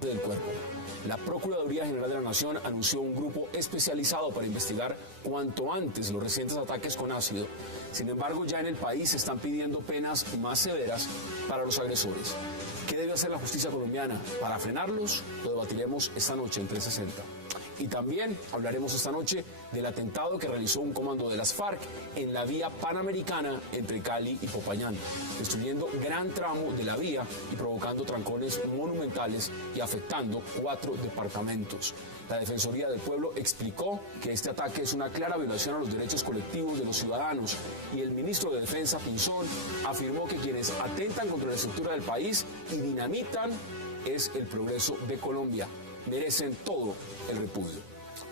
Del cuerpo. La Procuraduría General de la Nación anunció un grupo especializado para investigar cuanto antes los recientes ataques con ácido. Sin embargo, ya en el país se están pidiendo penas más severas para los agresores. ¿Qué debe hacer la justicia colombiana para frenarlos? Lo debatiremos esta noche en 360. Y también hablaremos esta noche del atentado que realizó un comando de las FARC en la vía panamericana entre Cali y Popayán, destruyendo gran tramo de la vía y provocando trancones monumentales y afectando 4 departamentos. La Defensoría del Pueblo explicó que este ataque es una clara violación a los derechos colectivos de los ciudadanos y el ministro de Defensa, Pinzón, afirmó que quienes atentan contra la estructura del país y dinamitan es el progreso de Colombia. Merecen todo el repudio.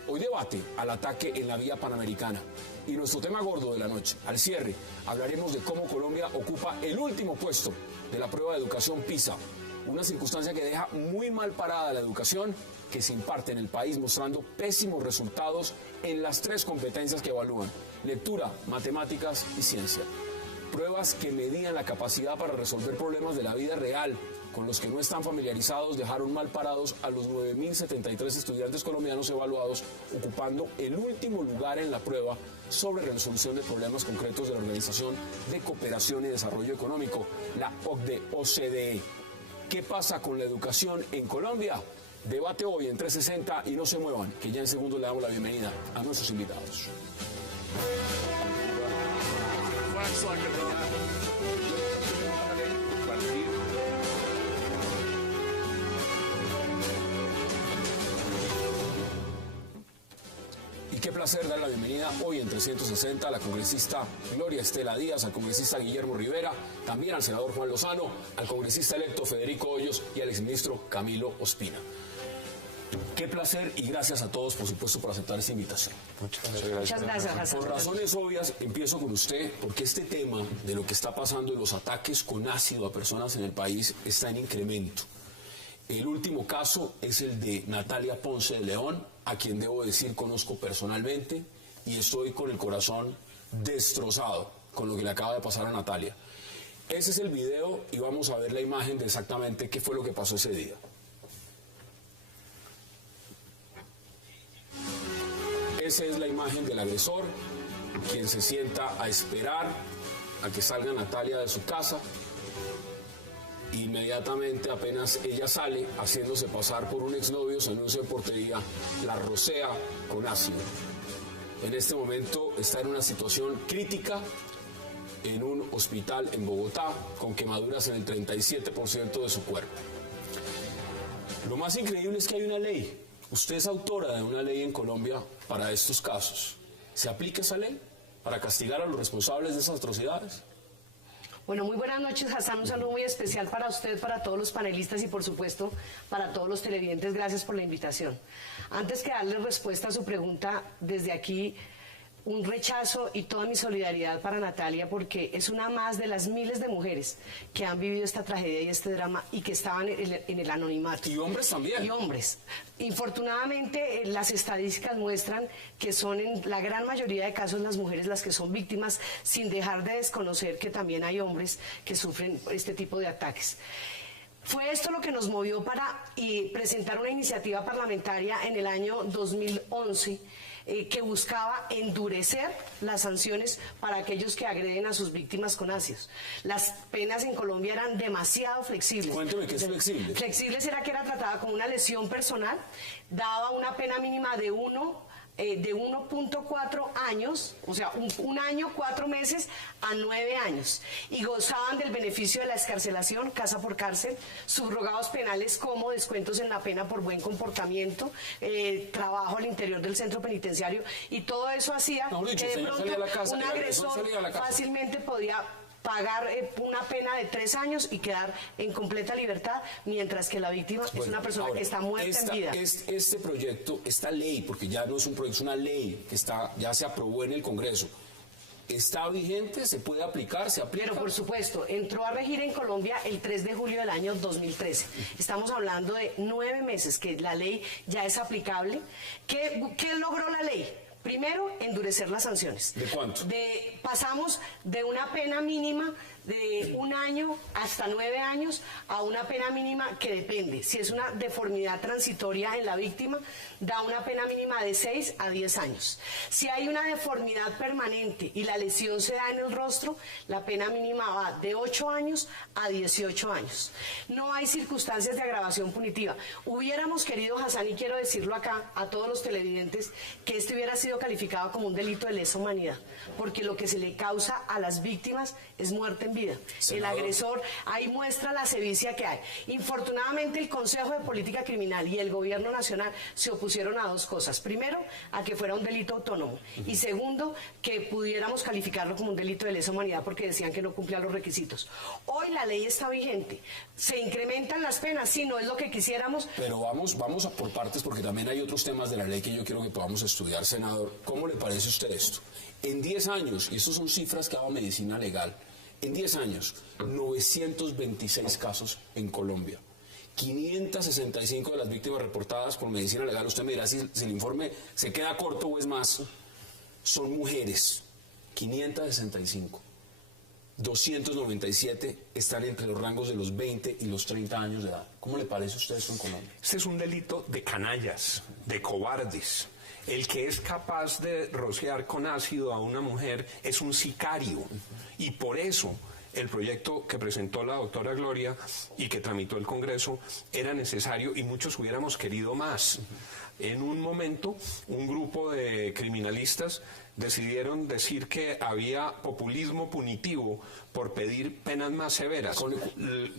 Hoy debate al ataque en la vía panamericana. Y nuestro tema gordo de la noche, al cierre, hablaremos de cómo Colombia ocupa el último puesto de la prueba de educación PISA. Una circunstancia que deja muy mal parada la educación que se imparte en el país, mostrando pésimos resultados en las 3 competencias que evalúan: lectura, matemáticas y ciencia. Pruebas que medían la capacidad para resolver problemas de la vida real, con los que no están familiarizados, dejaron mal parados a los 9.073 estudiantes colombianos evaluados, ocupando el último lugar en la prueba sobre resolución de problemas concretos de la Organización de Cooperación y Desarrollo Económico, la OCDE. ¿Qué pasa con la educación en Colombia? Debate hoy en 360 y no se muevan, que ya en segundos le damos la bienvenida a nuestros invitados. Y qué placer dar la bienvenida hoy en 360 a la congresista Gloria Estela Díaz, al congresista Guillermo Rivera, también al senador Juan Lozano, al congresista electo Federico Hoyos y al exministro Camilo Ospina. Qué placer y gracias a todos, por supuesto, por aceptar esta invitación. Muchas gracias. Por razones obvias, empiezo con usted, porque este tema de lo que está pasando en los ataques con ácido a personas en el país está en incremento. El último caso es el de Natalia Ponce de León, a quien debo decir conozco personalmente y estoy con el corazón destrozado con lo que le acaba de pasar a Natalia. Ese es el video y vamos a ver la imagen de exactamente qué fue lo que pasó ese día. Esa es la imagen del agresor, quien se sienta a esperar a que salga Natalia de su casa. Inmediatamente, apenas ella sale, haciéndose pasar por un exnovio, se anuncia en portería, la rocea con ácido. En este momento está en una situación crítica en un hospital en Bogotá, con quemaduras en el 37% de su cuerpo. Lo más increíble es que hay una ley. Usted es autora de una ley en Colombia para estos casos. ¿Se aplica esa ley para castigar a los responsables de esas atrocidades? Bueno, muy buenas noches, Hassan. Un saludo muy especial para usted, para todos los panelistas y, por supuesto, para todos los televidentes. Gracias por la invitación. Antes que darle respuesta a su pregunta, desde aquí, un rechazo y toda mi solidaridad para Natalia, porque es una más de las miles de mujeres que han vivido esta tragedia y este drama y que estaban en el anonimato. Y hombres también. Y hombres. Infortunadamente, las estadísticas muestran que son en la gran mayoría de casos las mujeres las que son víctimas, sin dejar de desconocer que también hay hombres que sufren este tipo de ataques. Fue esto lo que nos movió para presentar una iniciativa parlamentaria en el año 2011 que buscaba endurecer las sanciones para aquellos que agreden a sus víctimas con ácidos. Las penas en Colombia eran demasiado flexibles. Cuénteme qué es flexible. Flexibles era que era tratada como una lesión personal, daba una pena mínima de 1.4 años, o sea, un año, 4 meses a 9 años, y gozaban del beneficio de la excarcelación, casa por cárcel, subrogados penales como descuentos en la pena por buen comportamiento, trabajo al interior del centro penitenciario, y todo eso hacía que de pronto un agresor fácilmente podía pagar una pena de 3 años y quedar en completa libertad, mientras que la víctima es una persona que está muerta en vida. Este proyecto, esta ley, porque ya no es un proyecto, es una ley que ya se aprobó en el Congreso, ¿está vigente? ¿Se puede aplicar? ¿Se aplica? Pero por supuesto, entró a regir en Colombia el 3 de julio del año 2013. Estamos hablando de 9 meses que la ley ya es aplicable. ¿Qué logró la ley? Primero, endurecer las sanciones. ¿De cuánto? Pasamos de una pena mínima de 1 año hasta 9 años a una pena mínima que depende. Si es una deformidad transitoria en la víctima, da una pena mínima de 6 a 10 años. Si hay una deformidad permanente y la lesión se da en el rostro, la pena mínima va de 8 años a 18 años. No hay circunstancias de agravación punitiva. Hubiéramos querido, Hassan, y quiero decirlo acá a todos los televidentes, que esto hubiera sido calificado como un delito de lesa humanidad, porque lo que se le causa a las víctimas es muerte en vida. Senador. El agresor, ahí muestra la sevicia que hay. Infortunadamente, el Consejo de Política Criminal y el Gobierno Nacional se opusieron a 2 cosas. Primero, a que fuera un delito autónomo. Y segundo, que pudiéramos calificarlo como un delito de lesa humanidad porque decían que no cumplía los requisitos. Hoy la ley está vigente. Se incrementan las penas, sí, no es lo que quisiéramos. Pero vamos a por partes, porque también hay otros temas de la ley que yo quiero que podamos estudiar, senador. ¿Cómo le parece a usted esto? En 10 años, y estas son cifras que ha dado Medicina Legal, en 10 años, 926 casos en Colombia. 565 de las víctimas reportadas por Medicina Legal, usted me dirá si el informe se queda corto o es más, son mujeres. 565. 297 están entre los rangos de los 20 y los 30 años de edad. ¿Cómo le parece a usted esto en Colombia? Este es un delito de canallas, de cobardes. El que es capaz de rociar con ácido a una mujer es un sicario. Y por eso el proyecto que presentó la doctora Gloria y que tramitó el Congreso era necesario y muchos hubiéramos querido más. En un momento, un grupo de criminalistas decidieron decir que había populismo punitivo por pedir penas más severas.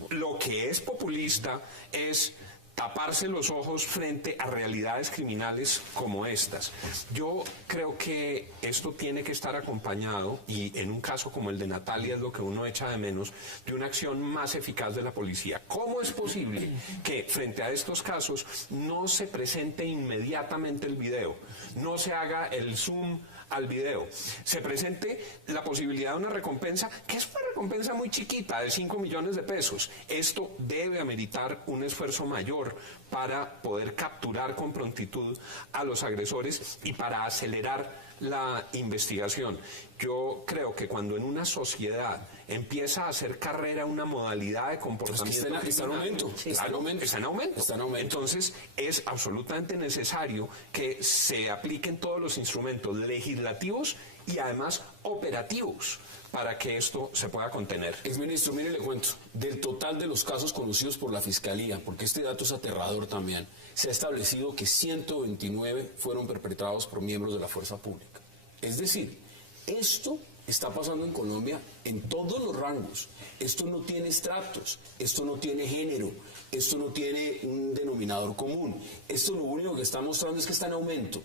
Lo que es populista es taparse los ojos frente a realidades criminales como estas. Yo creo que esto tiene que estar acompañado, y en un caso como el de Natalia es lo que uno echa de menos, de una acción más eficaz de la policía. ¿Cómo es posible que frente a estos casos no se presente inmediatamente el video, no se haga el zoom al video, se presente la posibilidad de una recompensa, que es una recompensa muy chiquita, de 5 millones de pesos? Esto debe ameritar un esfuerzo mayor para poder capturar con prontitud a los agresores y para acelerar la investigación. Yo creo que cuando en una sociedad empieza a hacer carrera una modalidad de comportamiento está en aumento. Entonces es absolutamente necesario que se apliquen todos los instrumentos legislativos y además operativos para que esto se pueda contener. Exministro, mire, le cuento, del total de los casos conocidos por la Fiscalía, porque este dato es aterrador también, se ha establecido que 129 fueron perpetrados por miembros de la fuerza pública. Es decir, esto está pasando en Colombia en todos los rangos. Esto no tiene estratos, esto no tiene género, esto no tiene un denominador común. Esto lo único que está mostrando es que está en aumento.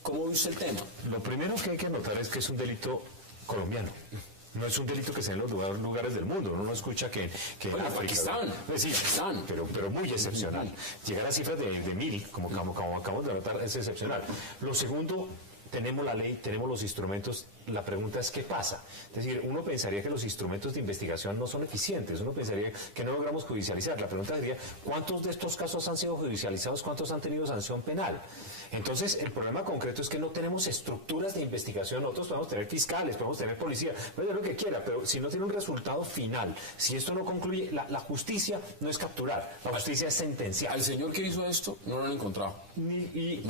¿Cómo ve usted el tema? Lo primero que hay que notar es que es un delito colombiano. No es un delito que se da en los lugares del mundo. Uno no escucha que bueno, Pakistán. Sí, Pakistán, pero muy excepcional. Llegar a cifras de 1000, como acabamos de notar, es excepcional. Lo segundo, tenemos la ley, tenemos los instrumentos. La pregunta es, ¿qué pasa? Es decir, uno pensaría que los instrumentos de investigación no son eficientes, uno pensaría que no logramos judicializar. La pregunta sería, ¿cuántos de estos casos han sido judicializados? ¿Cuántos han tenido sanción penal? Entonces, el problema concreto es que no tenemos estructuras de investigación. Nosotros podemos tener fiscales, podemos tener policía, puede ser lo que quiera, pero si no tiene un resultado final, si esto no concluye, la justicia no es capturar, la justicia es sentenciar. Al señor que hizo esto no lo han encontrado. Y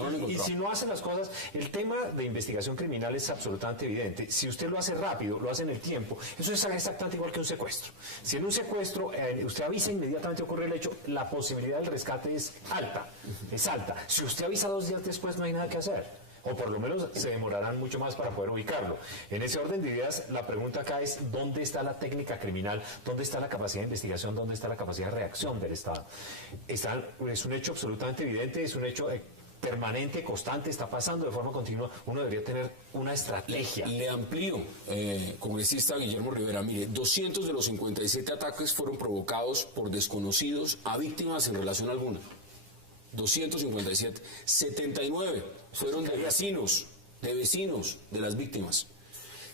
si no hacen las cosas, el tema de investigación criminal es absolutamente evidente. Si usted lo hace rápido, lo hace en el tiempo, eso es exactamente igual que un secuestro. Si en un secuestro usted avisa inmediatamente ocurre el hecho, la posibilidad del rescate es alta, es alta. Si usted avisa 2 días después, no hay nada que hacer, o por lo menos se demorarán mucho más para poder ubicarlo. En ese orden de ideas, la pregunta acá es, ¿dónde está la técnica criminal? ¿Dónde está la capacidad de investigación? ¿Dónde está la capacidad de reacción del Estado? Es un hecho absolutamente evidente, es un hecho permanente, constante, está pasando de forma continua. Uno debería tener una estrategia. Le amplío, congresista Guillermo Rivera, mire, 200 de los 57 ataques fueron provocados por desconocidos a víctimas en relación alguna. 257. 79 fueron de vecinos de las víctimas.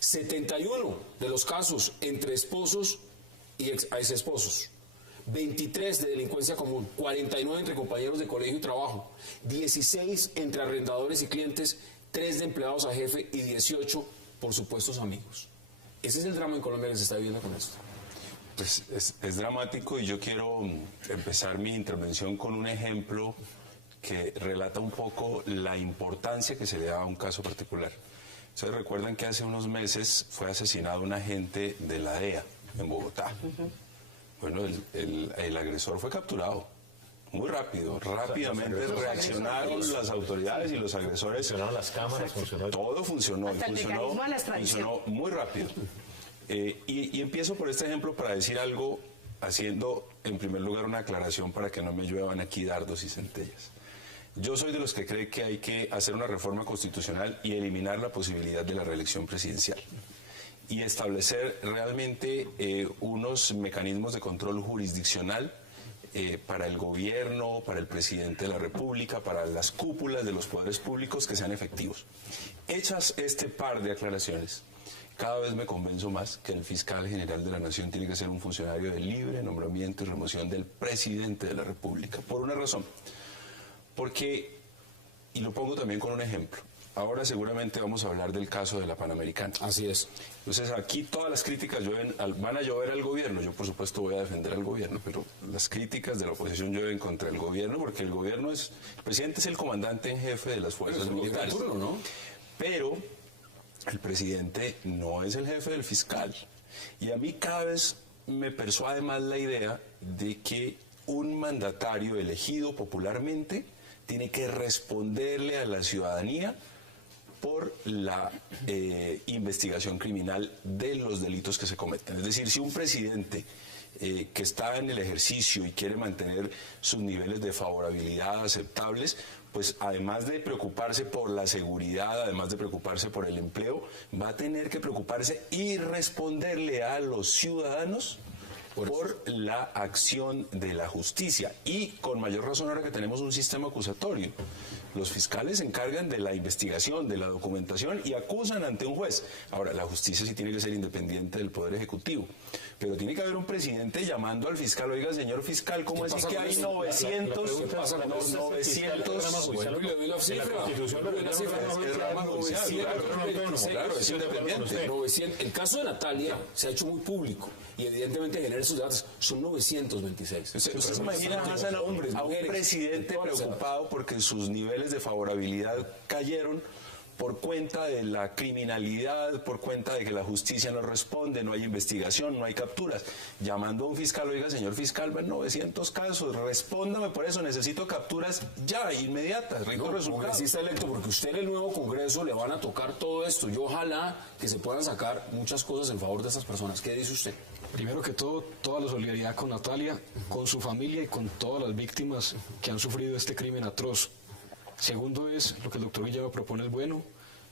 71 de los casos entre esposos y exesposos. 23 de delincuencia común, 49 entre compañeros de colegio y trabajo, 16 entre arrendadores y clientes, 3 de empleados a jefe y 18 por supuestos amigos. Ese es el drama en Colombia que se está viviendo con esto. Pues es dramático, y yo quiero empezar mi intervención con un ejemplo que relata un poco la importancia que se le da a un caso particular. Ustedes recuerdan que hace unos meses fue asesinado un agente de la DEA en Bogotá. Bueno, el agresor fue capturado. Muy rápidamente reaccionaron las autoridades y los agresores. Funcionaron las cámaras, funcionó. Todo funcionó. Hasta el mecanismo de la extradición. Funcionó muy rápido. Y empiezo por este ejemplo para decir algo, haciendo en primer lugar una aclaración para que no me lluevan aquí dardos y centellas. Yo soy de los que cree que hay que hacer una reforma constitucional y eliminar la posibilidad de la reelección presidencial y establecer realmente unos mecanismos de control jurisdiccional para el gobierno, para el presidente de la República, para las cúpulas de los poderes públicos que sean efectivos. Hechas este par de aclaraciones, cada vez me convenzo más que el fiscal general de la Nación tiene que ser un funcionario de libre nombramiento y remoción del presidente de la República, por una razón. Porque, y lo pongo también con un ejemplo, ahora seguramente vamos a hablar del caso de la Panamericana. Así es. Entonces aquí todas las críticas van a llover al gobierno. Yo por supuesto voy a defender al gobierno, pero las críticas de la oposición llueven contra el gobierno, porque el presidente es el comandante en jefe de las fuerzas militares. ¿No? Pero el presidente no es el jefe del fiscal. Y a mí cada vez me persuade más la idea de que un mandatario elegido popularmente tiene que responderle a la ciudadanía por la investigación criminal de los delitos que se cometen. Es decir, si un presidente que está en el ejercicio y quiere mantener sus niveles de favorabilidad aceptables, pues además de preocuparse por la seguridad, además de preocuparse por el empleo, va a tener que preocuparse y responderle a los ciudadanos por la acción de la justicia, y con mayor razón ahora que tenemos un sistema acusatorio. Los fiscales se encargan de la investigación, de la documentación y acusan ante un juez. Ahora, la justicia sí tiene que ser independiente del Poder Ejecutivo, pero tiene que haber un presidente llamando al fiscal: oiga, señor fiscal, ¿cómo así que hay 900? ¿Qué pasa con 900? Bueno, le doy la cifra. Claro, es independiente. El caso de Natalia se ha hecho muy público y evidentemente genera esos datos. Son 926. ¿Usted se imagina, Hassan, a un presidente preocupado porque sus niveles de favorabilidad cayeron por cuenta de la criminalidad, por cuenta de que la justicia no responde, no hay investigación, no hay capturas, llamando a un fiscal: oiga, señor fiscal, van 900 casos, respóndame por eso, necesito capturas ya, inmediatas, rico resultado? Congresista electo, porque usted en el nuevo Congreso le van a tocar todo esto, y ojalá que se puedan sacar muchas cosas en favor de estas personas. ¿Qué dice usted? Primero que todo, toda la solidaridad con Natalia, con su familia y con todas las víctimas que han sufrido este crimen atroz. Segundo es, lo que el doctor Villava propone es bueno,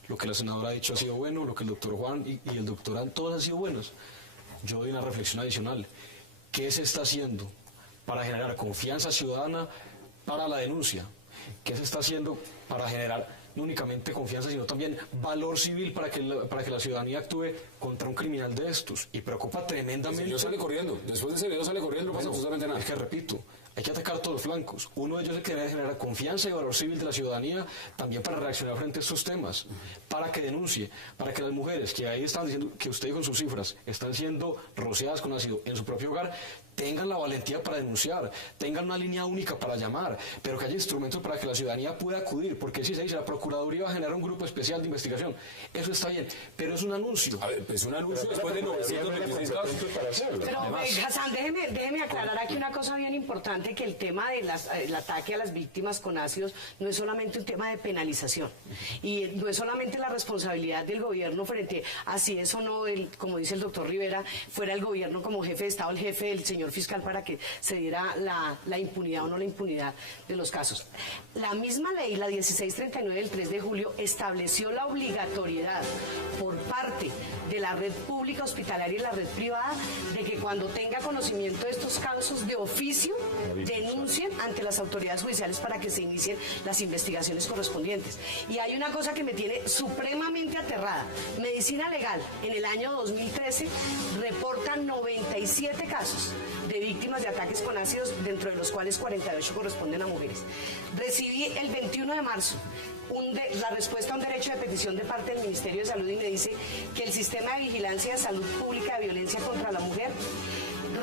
lo que la senadora ha dicho ha sido bueno, lo que el doctor Juan y el doctorán, todos han sido buenos. Yo doy una reflexión adicional. ¿Qué se está haciendo para generar confianza ciudadana para la denuncia? ¿Qué se está haciendo para generar no únicamente confianza, sino también valor civil para que la ciudadanía actúe contra un criminal de estos? Y preocupa tremendamente. El señor sale corriendo. Después de ese video sale corriendo, no pasa absolutamente nada. Es que repito, hay que atacar todos los flancos. Uno de ellos es que debe generar confianza y valor civil de la ciudadanía también para reaccionar frente a estos temas, para que denuncie, para que las mujeres que ahí están diciendo, que usted con sus cifras están siendo rociadas con ácido en su propio hogar, tengan la valentía para denunciar, tengan una línea única para llamar, pero que haya instrumentos para que la ciudadanía pueda acudir, porque si se dice la Procuraduría va a generar un grupo especial de investigación, eso está bien, pero es un anuncio. A ver, es un anuncio después de 926 casos para hacerlo. Pero Hassan, déjeme aclarar aquí una cosa bien importante, que el tema del ataque a las víctimas con ácidos no es solamente un tema de penalización, y no es solamente la responsabilidad del gobierno frente a si eso no, como dice el doctor Rivera, fuera el gobierno como jefe de Estado, el jefe del señor fiscal, para que se diera la impunidad o no la impunidad de los casos. La misma ley, la 1639 del 3 de julio, estableció la obligatoriedad por parte de la red pública hospitalaria y la red privada de que cuando tenga conocimiento de estos casos de oficio denuncien ante las autoridades judiciales para que se inicien las investigaciones correspondientes. Y hay una cosa que me tiene supremamente aterrada. Medicina Legal en el año 2013 reporta 97 casos de víctimas de ataques con ácidos, dentro de los cuales 48 corresponden a mujeres. Recibí el 21 de marzo la respuesta a un derecho de petición de parte del Ministerio de Salud y me dice que el Sistema de Vigilancia de Salud Pública de Violencia contra la Mujer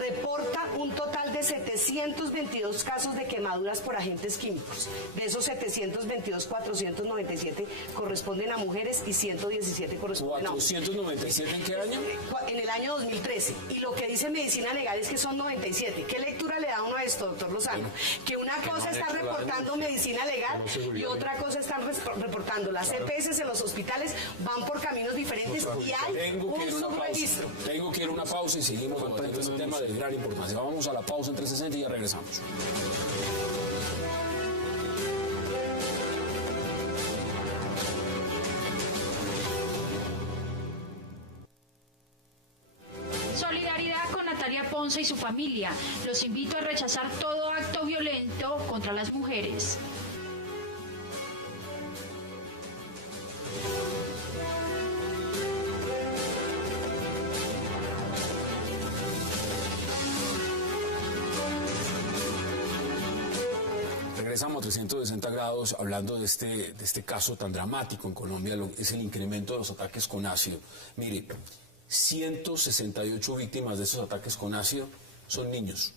reporta un total de 722 casos de quemaduras por agentes químicos. De esos 722, 497 corresponden a mujeres y 117 corresponden a hombres. ¿497 en qué año? En el año 2013. Y lo que dice Medicina Legal es que son 97. ¿Qué lectura le da uno a esto, doctor Lozano? Que una cosa está reportando Medicina Legal y otra cosa están reportando las EPS en los hospitales, van por caminos diferentes y hay un subregistro. Tengo que ir a una pausa y seguimos con este tema de gran importancia. Vamos a la pausa en 360 y ya regresamos. Solidaridad con Natalia Ponce y su familia. Los invito a rechazar todo acto violento contra las mujeres. Regresamos a 360 grados hablando de este caso tan dramático en Colombia, es el incremento de los ataques con ácido. Mire, 168 víctimas de esos ataques con ácido son niños.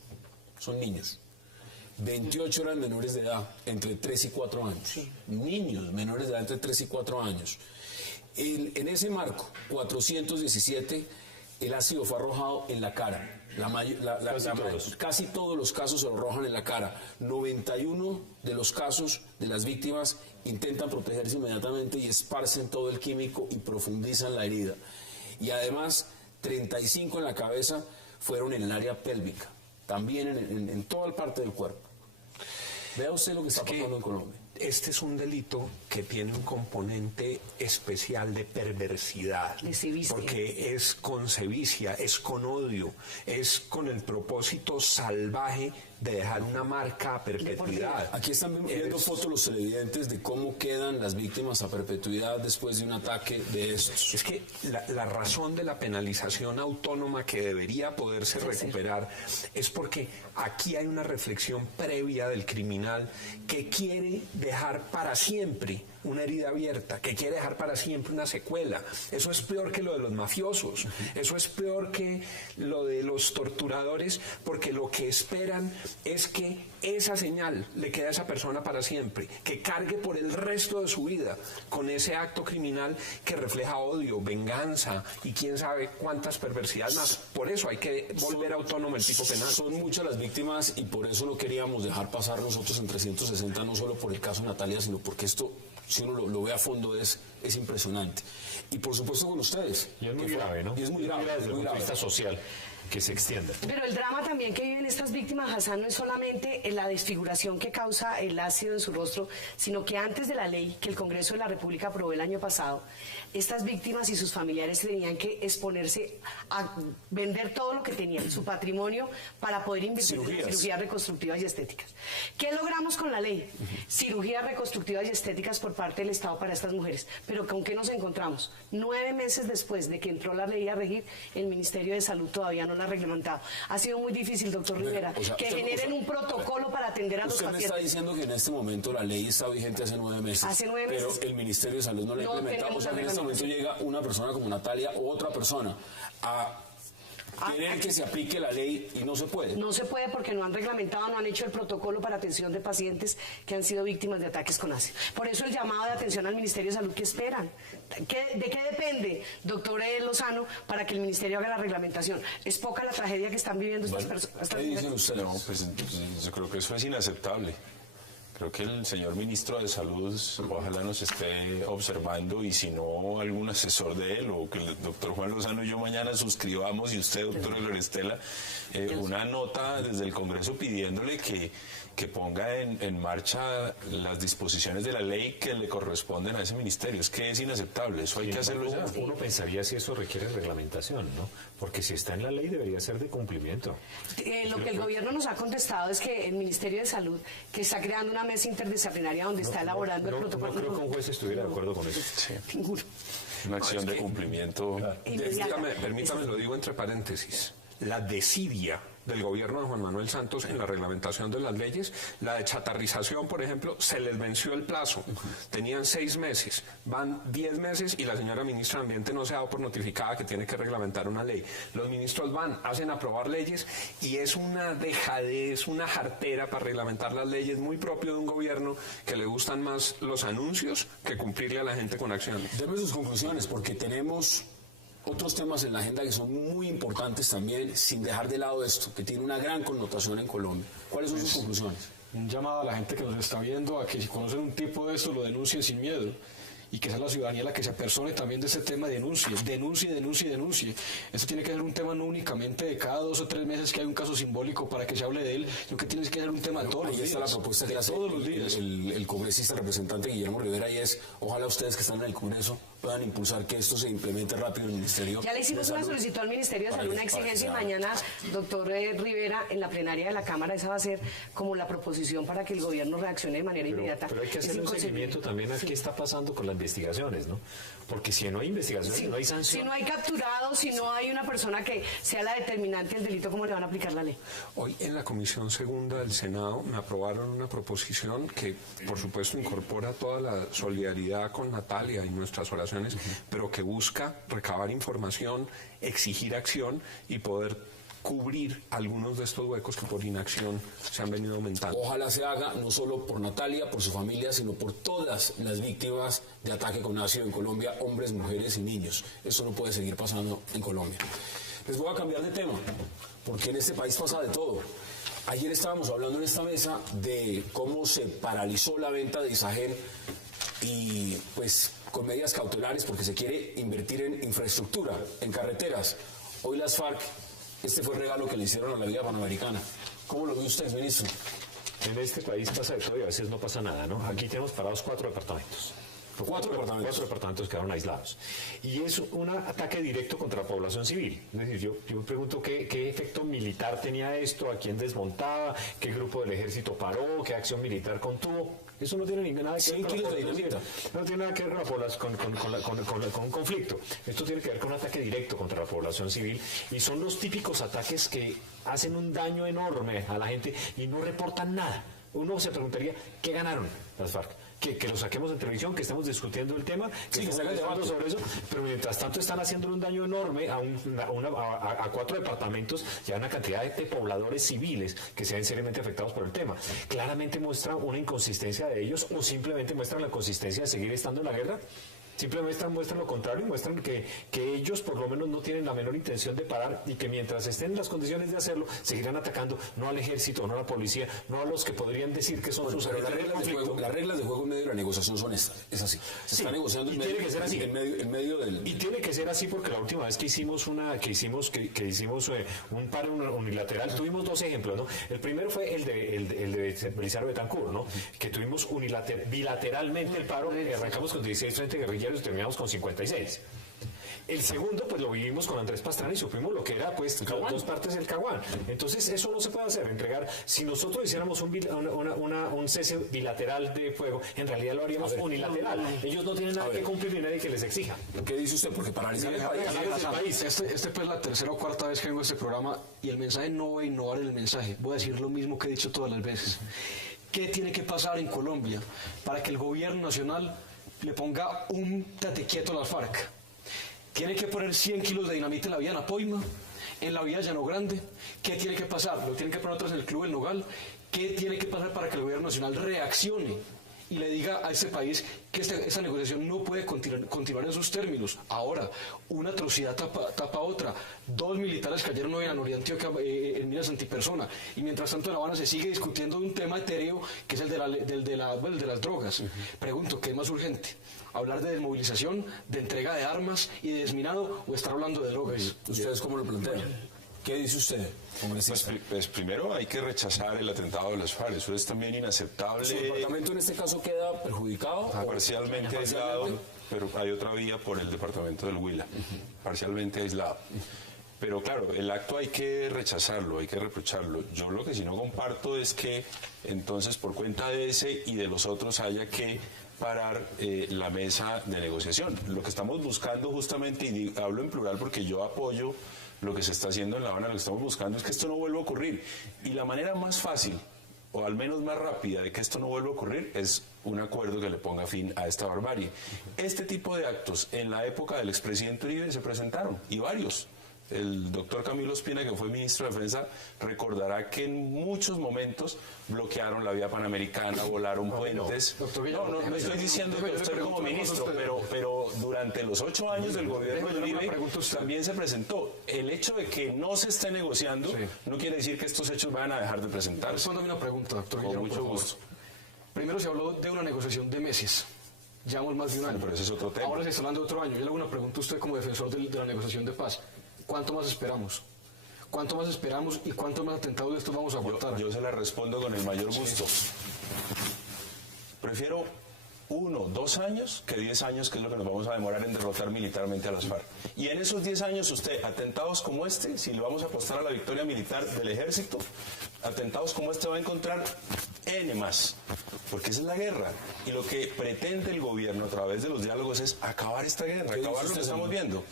28 eran menores de edad, entre 3 y 4 años. Sí. Niños menores de edad entre 3 y 4 años. En ese marco, 417, el ácido fue arrojado en la cara. Casi todos los casos se arrojan en la cara. 91 de los casos de las víctimas intentan protegerse inmediatamente y esparcen todo el químico y profundizan la herida. Y además, 35 en la cabeza fueron en el área pélvica, también en toda la parte del cuerpo. Vea usted lo que está pasando en Colombia. Este es un delito que tiene un componente especial de perversidad, porque es con sevicia, es con odio, es con el propósito salvaje de dejar una marca a perpetuidad. Aquí están viendo fotos los televidentes de cómo quedan las víctimas a perpetuidad después de un ataque de estos. Es que la razón de la penalización autónoma que debería poderse recuperar es porque aquí hay una reflexión previa del criminal que quiere dejar para siempre una herida abierta, que quiere dejar para siempre una secuela. Eso es peor que lo de los mafiosos, eso es peor que lo de los torturadores, porque lo que esperan es que esa señal le quede a esa persona para siempre, que cargue por el resto de su vida con ese acto criminal que refleja odio, venganza y quién sabe cuántas perversidades más. Por eso hay que volver autónomo el tipo penal. Son muchas las víctimas y por eso no queríamos dejar pasar nosotros en 360, no solo por el caso Natalia, sino porque esto, si uno lo ve a fondo, es impresionante. Y por supuesto con ustedes. Y es muy grave, ¿no? Y es muy grave desde el punto de vista social, que se extienda. Pero el drama también que viven estas víctimas, Hassan, no es solamente la desfiguración que causa el ácido en su rostro, sino que antes de la ley que el Congreso de la República aprobó el año pasado, estas víctimas y sus familiares tenían que exponerse a vender todo lo que tenían, su patrimonio, para poder invertir en cirugías reconstructivas y estéticas. ¿Qué logramos con la ley? Cirugías reconstructivas y estéticas por parte del Estado para estas mujeres. Pero ¿con qué nos encontramos? 9 meses después de que entró la ley a regir, el Ministerio de Salud todavía no la ha reglamentado. Ha sido muy difícil, doctor Rivera, que generen un protocolo para atender a los pacientes. Usted me está diciendo que en este momento la ley está vigente hace 9 meses. Hace 9 meses. Pero el Ministerio de Salud no la ha implementado. O sea, en este momento llega una persona como Natalia o otra persona a querer que se aplique la ley y no se puede. No se puede porque no han reglamentado, no han hecho el protocolo para atención de pacientes que han sido víctimas de ataques con ácido. Por eso el llamado de atención al Ministerio de Salud, ¿qué esperan? ¿De qué depende, doctor Lozano, para que el Ministerio haga la reglamentación? Es poca la tragedia que están viviendo estas personas. ¿Qué dicen ustedes? No, pues yo creo que eso es inaceptable. Creo que el señor ministro de Salud ojalá nos esté observando y si no algún asesor de él o que el doctor Juan Lozano y yo mañana suscribamos y usted, doctora Lorestela, una nota desde el Congreso pidiéndole que ponga en marcha las disposiciones de la ley que le corresponden a ese ministerio. Es que es inaceptable, eso hay que hacerlo ya. Uno pensaría si eso requiere reglamentación, ¿no? Porque si está en la ley debería ser de cumplimiento. Lo que el gobierno nos ha contestado es que el Ministerio de Salud, que está creando una mesa interdisciplinaria donde está elaborando el protocolo. No creo que un juez estuviera de acuerdo con eso. Sí. Una acción de cumplimiento. Permítame, lo digo entre paréntesis. La desidia del gobierno de Juan Manuel Santos en la reglamentación de las leyes. La de chatarrización, por ejemplo, se les venció el plazo. Tenían 6 meses, van 10 meses y la señora ministra de Ambiente no se ha dado por notificada que tiene que reglamentar una ley. Los ministros van, hacen aprobar leyes y es una dejadez, una jartera para reglamentar las leyes, muy propio de un gobierno que le gustan más los anuncios que cumplirle a la gente con acciones. Deme sus conclusiones, porque tenemos otros temas en la agenda que son muy importantes también, sin dejar de lado esto, que tiene una gran connotación en Colombia. ¿Cuáles son sus conclusiones? Un llamado a la gente que nos está viendo a que si conocen un tipo de esto lo denuncien sin miedo, y que sea la ciudadanía la que se apersone también de ese tema, denuncie. Esto tiene que ser un tema no únicamente de cada 2 o 3 meses que hay un caso simbólico para que se hable de él, sino que tiene que ser un tema de todos los días. Ahí está la propuesta que hace todos los días. El congresista representante Guillermo Rivera, y es, ojalá ustedes que están en el Congreso puedan impulsar que esto se implemente rápido en el Ministerio. Ya le hicimos una solicitud al Ministerio de Salud, una exigencia, y mañana, doctor Rivera, en la plenaria de la Cámara, esa va a ser como la proposición para que el gobierno reaccione de manera inmediata. Pero hay que hacer un seguimiento también a qué está pasando con las investigaciones, ¿no? Porque si no hay investigaciones, no hay sanción. Si no hay capturados, si no hay una persona que sea la determinante del delito, ¿cómo le van a aplicar la ley? Hoy en la Comisión Segunda del Senado me aprobaron una proposición que, por supuesto, incorpora toda la solidaridad con Natalia y nuestras oraciones, pero que busca recabar información, exigir acción y poder cubrir algunos de estos huecos que por inacción se han venido aumentando. Ojalá se haga no solo por Natalia, por su familia, sino por todas las víctimas de ataque con ácido en Colombia, hombres, mujeres y niños. Eso no puede seguir pasando en Colombia. Les voy a cambiar de tema, porque en este país pasa de todo. Ayer estábamos hablando en esta mesa de cómo se paralizó la venta de Isagen y pues con medidas cautelares porque se quiere invertir en infraestructura, en carreteras. Hoy las FARC, este fue el regalo que le hicieron a la Vía Panamericana. ¿Cómo lo ve usted, ministro? En este país pasa de todo y a veces no pasa nada, ¿no? Aquí tenemos parados 4 departamentos. 4 departamentos. 4 departamentos quedaron aislados. Y es un ataque directo contra la población civil. Es decir, yo me pregunto qué efecto militar tenía esto, a quién desmontaba, qué grupo del ejército paró, qué acción militar contuvo. Eso no tiene nada que ver con la población. No tiene nada que ver con un conflicto. Esto tiene que ver con un ataque directo contra la población civil y son los típicos ataques que hacen un daño enorme a la gente y no reportan nada. Uno se preguntaría, ¿qué ganaron las FARC? Que lo saquemos en televisión, que estemos discutiendo el tema, que estemos hablando sobre eso, pero mientras tanto están haciendo un daño enorme a 4 departamentos y a una cantidad de pobladores civiles que se ven seriamente afectados por el tema. Claramente muestra una inconsistencia de ellos o simplemente muestran la consistencia de seguir estando en la guerra. Simplemente muestran lo contrario, muestran que ellos por lo menos no tienen la menor intención de parar y que mientras estén en las condiciones de hacerlo, seguirán atacando no al ejército, no a la policía, no a los que podrían decir que son sus agresores del conflicto. Las reglas de juego en medio de la negociación son estas, es así. Se está negociando en medio del... Y tiene que ser así porque la última vez que hicimos un paro unilateral, tuvimos 2 ejemplos, ¿no? El primero fue el de Belisario Betancur, ¿no? Que tuvimos bilateralmente el paro, arrancamos con 16 frente guerrilleros y terminamos con 56. El segundo, pues lo vivimos con Andrés Pastrana y supimos lo que era, pues, 2 partes del Caguán. Entonces, eso no se puede hacer, entregar. Si nosotros hiciéramos un cese bilateral de fuego, en realidad lo haríamos unilateral. Ellos no tienen nada que cumplir ni nadie que les exija. ¿Qué dice usted? Porque paralizar el país. Este pues la 3ª o 4ª vez que vengo a este programa y el mensaje no voy a innovar en el mensaje. Voy a decir lo mismo que he dicho todas las veces. ¿Qué tiene que pasar en Colombia para que el gobierno nacional le ponga un tate quieto a las FARC? Tiene que poner 100 kilos de dinamita en la vía Napoima, en la vía Llano Grande. ¿Qué tiene que pasar? Lo tienen que poner otros en el Club del Nogal. ¿Qué tiene que pasar para que el gobierno nacional reaccione y le diga a este país que esta negociación no puede continuar en sus términos? Ahora, una atrocidad tapa otra. 2 militares cayeron hoy en la Norte Antioquia en miras antipersona. Y mientras tanto en La Habana se sigue discutiendo de un tema etéreo que es el de las drogas. Pregunto, ¿qué es más urgente? ¿Hablar de desmovilización, de entrega de armas y de desminado o estar hablando de drogas? ¿Ustedes cómo lo plantean? ¿Qué dice usted, congresista? Pues primero hay que rechazar el atentado de las FARC. Eso es también inaceptable. ¿Su departamento en este caso queda perjudicado? Parcialmente aislado, pero hay otra vía por el departamento del Huila. Parcialmente aislado. Pero claro, el acto hay que rechazarlo, hay que reprocharlo. Yo lo que sí no comparto es que entonces por cuenta de ese y de los otros haya que parar la mesa de negociación. Lo que estamos buscando justamente, y hablo en plural porque yo apoyo lo que se está haciendo en La Habana, lo que estamos buscando es que esto no vuelva a ocurrir. Y la manera más fácil, o al menos más rápida, de que esto no vuelva a ocurrir es un acuerdo que le ponga fin a esta barbarie. Este tipo de actos en la época del expresidente Uribe se presentaron, y varios. El doctor Camilo Ospina, que fue ministro de Defensa, recordará que en muchos momentos bloquearon la vía panamericana, volaron puentes. No estoy diciendo que usted como ministro, pero durante los 8 años del gobierno de Uribe también se presentó. El hecho de que no se esté negociando no quiere decir que estos hechos van a dejar de presentarse. Respóndame una pregunta, doctor Con Guillermo, mucho por favor. gusto. Primero se habló de una negociación de meses. Llevamos más de un año. Pero ese es otro tema. Ahora se está hablando de otro año. Yo le hago una pregunta a usted como defensor de la negociación de paz. ¿Cuánto más esperamos? ¿Cuánto más esperamos y cuántos más atentados de estos vamos a aguantar? Yo se la respondo con el mayor gusto. Prefiero 1, 2 años que 10 años, que es lo que nos vamos a demorar en derrotar militarmente a las FARC. Y en esos 10 años usted, atentados como este, si le vamos a apostar a la victoria militar del ejército, atentados como este va a encontrar N más, porque esa es la guerra. Y lo que pretende el gobierno a través de los diálogos es acabar esta guerra, acabar lo que estamos viendo.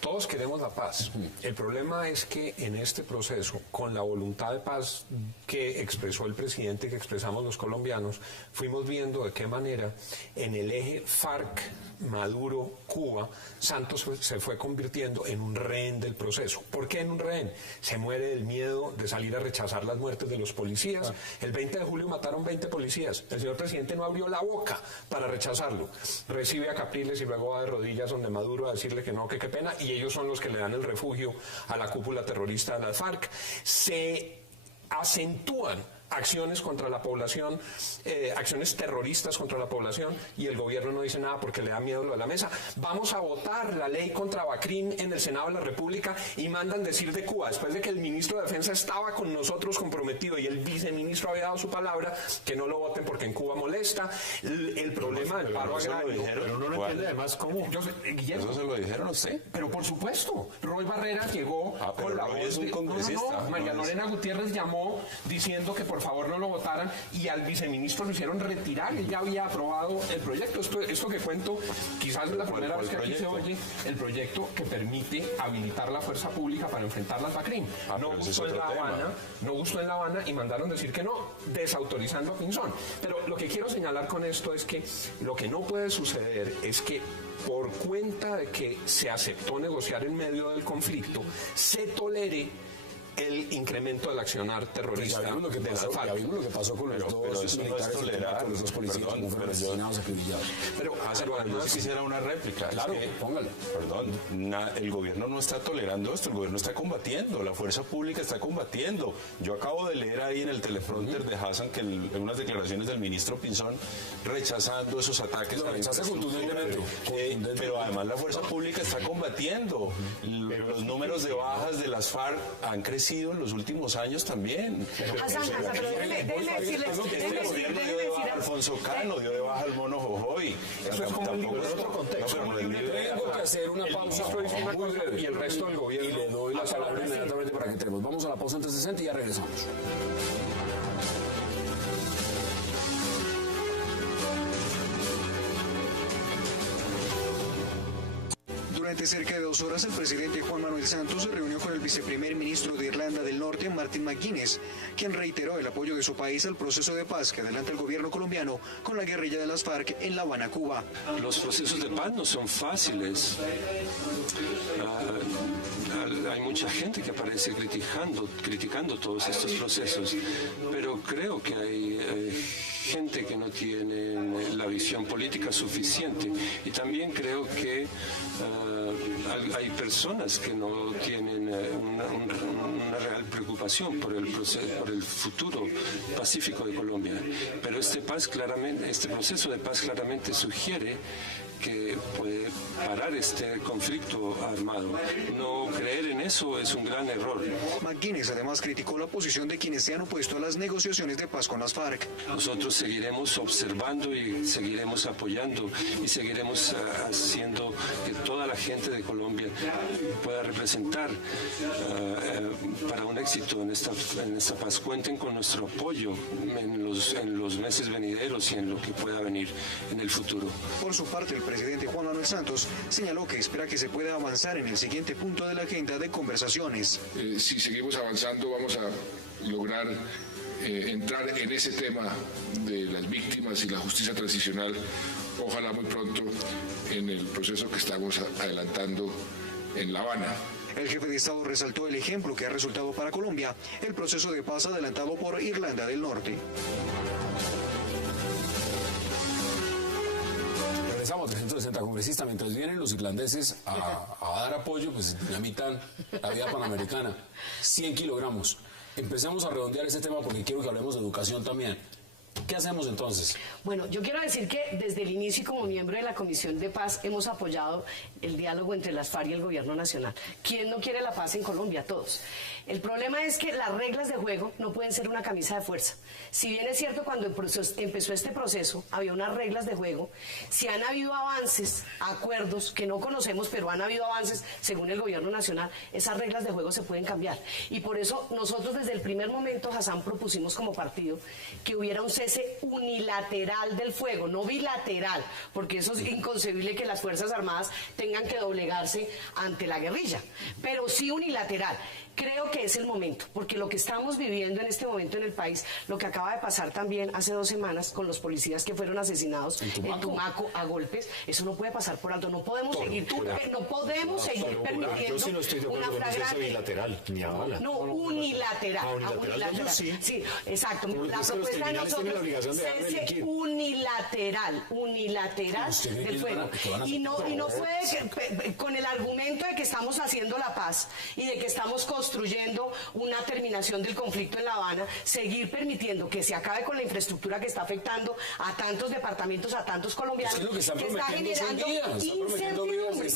Todos queremos la paz. El problema es que en este proceso, con la voluntad de paz que expresó el presidente, que expresamos los colombianos, fuimos viendo de qué manera en el eje FARC, Maduro, Cuba, Santos se fue convirtiendo en un rehén del proceso. ¿Por qué en un rehén? Se muere del miedo de salir a rechazar las muertes de los policías. El 20 de julio mataron 20 policías. El señor presidente no abrió la boca para rechazarlo. Recibe a Capriles y luego va de rodillas donde Maduro a decirle que no, que qué pena, y ellos son los que le dan el refugio a la cúpula terrorista de las FARC. Se acentúan acciones contra la población, acciones terroristas contra la población, y el gobierno no dice nada porque le da miedo lo de la mesa. Vamos a votar la ley contra Bacrim en el Senado de la República y mandan decir de Cuba, después de que el ministro de Defensa estaba con nosotros comprometido y el viceministro había dado su palabra, que no lo voten porque en Cuba molesta. El problema del paro agrario. Pero uno no entiende además cómo. ¿Eso se lo dijeron a usted? Pero por supuesto, Roy Barrera llegó pero con la Roy voz es un de... congresista. María Lorena Gutiérrez llamó diciendo que por favor no lo votaran, y al viceministro lo hicieron retirar. Él ya había aprobado el proyecto. Esto que cuento quizás es la primera vez que aquí se oye el proyecto que permite habilitar la fuerza pública para enfrentar las Bacrim. No gustó en La Habana y mandaron decir que no, desautorizando a Pinzón. Pero lo que quiero señalar con esto es que lo que no puede suceder es que por cuenta de que se aceptó negociar en medio del conflicto, se tolere el incremento del accionar terrorista. Ya vimos lo que pasó con los dos militares, con los dos policías, como fueron asesinados, acribillados. Pero además quisiera una réplica. Claro, es que, póngale. Perdón, el gobierno no está tolerando esto, el gobierno está combatiendo, la fuerza pública está combatiendo. Yo acabo de leer ahí en el teleprompter de Hassan que en unas declaraciones del ministro Pinzón rechazando esos ataques. Pero además la fuerza pública está combatiendo. Los números de bajas de las FARC han crecido en los últimos años también. Hassan, pero déjeme decirle Alfonso Cano dio de baja al mono Jojoy. Eso es como en otro contexto. Tengo que hacer una pausa muy breve. Y el resto del gobierno. Y le doy la palabra inmediatamente para que entremos. Vamos a la pausa antes de 60 y ya regresamos. Durante cerca de 2 horas, el presidente Juan Manuel Santos se reunió con el viceprimer ministro de Irlanda del Norte, Martin McGuinness, quien reiteró el apoyo de su país al proceso de paz que adelanta el gobierno colombiano con la guerrilla de las FARC en La Habana, Cuba. Los procesos de paz no son fáciles. Hay mucha gente que aparece criticando todos estos procesos, pero creo que hay gente que no tiene la visión política suficiente, y también creo que hay personas que no tienen una real preocupación por el futuro pacífico de Colombia. Pero este proceso de paz claramente sugiere que puede parar este conflicto armado. No creer en eso es un gran error. McGuinness además criticó la posición de quienes se han opuesto a las negociaciones de paz con las FARC. Nosotros seguiremos observando y seguiremos apoyando y seguiremos haciendo que toda la gente de Colombia pueda representar para un éxito en esta paz. Cuenten con nuestro apoyo en los meses venideros y en lo que pueda venir en el futuro. Por su parte, el presidente Juan Manuel Santos señaló que espera que se pueda avanzar en el siguiente punto de la agenda de conversaciones. Si seguimos avanzando vamos a lograr entrar en ese tema de las víctimas y la justicia transicional, ojalá muy pronto en el proceso que estamos adelantando en La Habana. El jefe de Estado resaltó el ejemplo que ha resultado para Colombia el proceso de paz adelantado por Irlanda del Norte. Regresamos 360 congresistas. Mientras vienen los irlandeses a dar apoyo, pues dinamitan la vía panamericana. 100 kilogramos. Empecemos a redondear ese tema porque quiero que hablemos de educación también. ¿Qué hacemos entonces? Bueno, yo quiero decir que desde el inicio y como miembro de la Comisión de Paz hemos apoyado el diálogo entre las FARC y el gobierno nacional. ¿Quién no quiere la paz en Colombia? Todos. El problema es que las reglas de juego no pueden ser una camisa de fuerza. Si bien es cierto, cuando empezó este proceso había unas reglas de juego, si han habido avances, acuerdos que no conocemos, pero han habido avances según el gobierno nacional, esas reglas de juego se pueden cambiar. Y por eso nosotros desde el primer momento, Hassan, propusimos como partido que hubiera un cese unilateral del fuego, no bilateral, porque eso es inconcebible que las Fuerzas Armadas tengan que doblegarse ante la guerrilla, pero sí unilateral. Creo que es el momento, porque lo que estamos viviendo en este momento en el país, lo que acaba de pasar también hace 2 semanas con los policías que fueron asesinados en Tumaco a golpes, eso no puede pasar por alto. No podemos seguir permitiendo yo sí no estoy de acuerdo con ese bilateral, ni a bala. No, unilateral. Unilateral. Sí, exacto. La propuesta de nosotros es unilateral del fuego. Y no puede, con el argumento de que estamos haciendo la paz y de que estamos construyendo una terminación del conflicto en La Habana, seguir permitiendo que se acabe con la infraestructura que está afectando a tantos departamentos, a tantos colombianos, que está generando incertidumbre.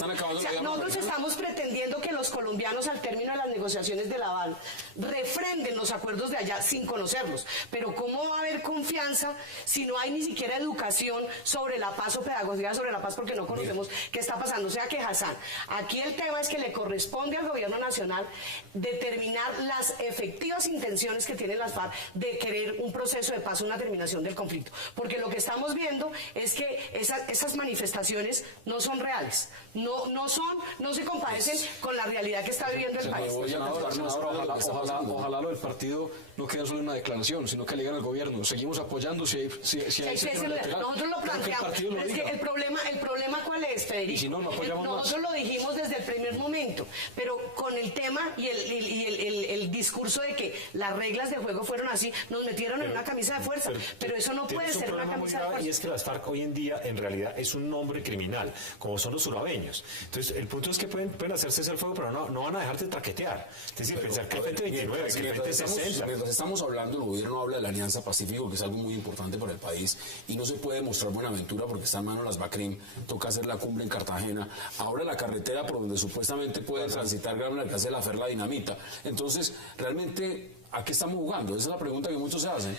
Nosotros estamos pretendiendo que los colombianos, al término de las negociaciones de La Habana, refrenden los acuerdos de allá sin conocerlos. Pero ¿cómo va a haber confianza si no hay ni siquiera educación sobre la paz o pedagogía sobre la paz, porque no conocemos qué está pasando? O sea que, Hassan, aquí el tema es que le corresponde al gobierno nacional determinar las efectivas intenciones que tienen las FARC de querer un proceso de paz, una terminación del conflicto. Porque lo que estamos viendo es que esas manifestaciones no son reales, no se compadecen con la realidad que está viviendo el país. Ojalá lo del partido no quede solo en una declaración, sino que le digan al gobierno, seguimos apoyando si hay nosotros lo planteamos, pero es que el problema ¿cuál es, Federico? Si no apoyamos nosotros lo dijimos desde el primer momento, pero con el tema y el discurso de que las reglas de juego fueron así, nos metieron en una camisa de fuerza, pero eso no puede ser una camisa de fuerza. Y es que las FARC hoy en día en realidad es un nombre criminal, como son los surabeños. Entonces el punto es que pueden hacerse el fuego, pero no van a dejar de traquetear. Es decir, pensar que el frente 29, que el frente 60. Mientras estamos hablando, el gobierno habla de la Alianza Pacífico, que es algo muy importante para el país, y no se puede mostrar Buenaventura porque está en manos las BACRIM, toca hacer la cumbre en Cartagena, ahora la carretera por donde supuestamente puede transitar gran alcance de la FER la dinamita. Entonces, realmente, ¿a qué estamos jugando? Esa es la pregunta que muchos se hacen.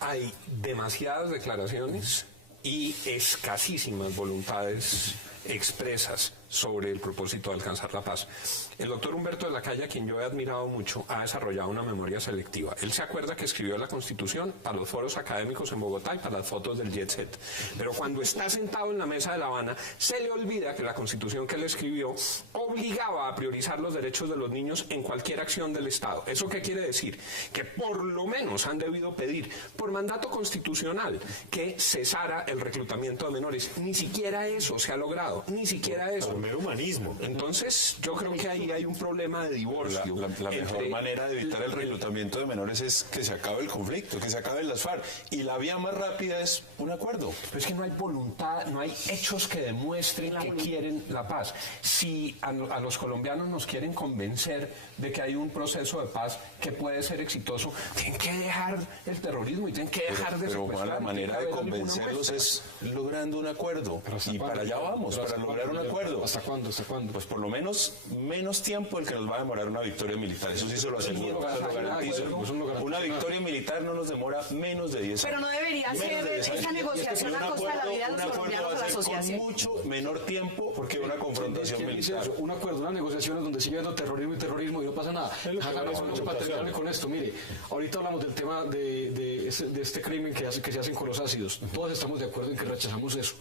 Hay demasiadas declaraciones y escasísimas voluntades expresas sobre el propósito de alcanzar la paz. El doctor Humberto de la Calle, a quien yo he admirado mucho, ha desarrollado una memoria selectiva. Él se acuerda que escribió la Constitución para los foros académicos en Bogotá y para las fotos del Jet Set. Pero cuando está sentado en la mesa de La Habana, se le olvida que la Constitución que él escribió obligaba a priorizar los derechos de los niños en cualquier acción del Estado. ¿Eso qué quiere decir? Que por lo menos han debido pedir por mandato constitucional que cesara el reclutamiento de menores. Ni siquiera eso se ha logrado, ni siquiera eso. Por mero humanismo. Entonces, yo creo que ahí hay un problema de divorcio. La mejor manera de evitar el reclutamiento de menores es que se acabe el conflicto, que se acaben las FARC. Y la vía más rápida es un acuerdo. Pero es que no hay voluntad, no hay hechos que demuestren que quieren la paz. Si a los colombianos nos quieren convencer de que hay un proceso de paz que puede ser exitoso, tienen que dejar el terrorismo y tienen que dejar de secuestrar. Pero la manera de convencerlos es logrando un acuerdo. Y para allá vamos, para lograr un acuerdo. ¿Hasta cuándo? Pues por lo menos tiempo el que nos va a demorar una victoria militar. Eso sí se lo aseguro, se lo garantizo. Una victoria militar no nos demora menos de 10 años. Pero no debería ser esa negociación a costa de la vida de los colombianos o la asociación. Con mucho menor tiempo porque una confrontación militar. Un acuerdo, una negociación donde sigue habiendo terrorismo y no pasa nada. Para terminar con esto, mire, ahorita hablamos del tema de este crimen que se hacen con los ácidos. Todos estamos de acuerdo en que rechazamos eso.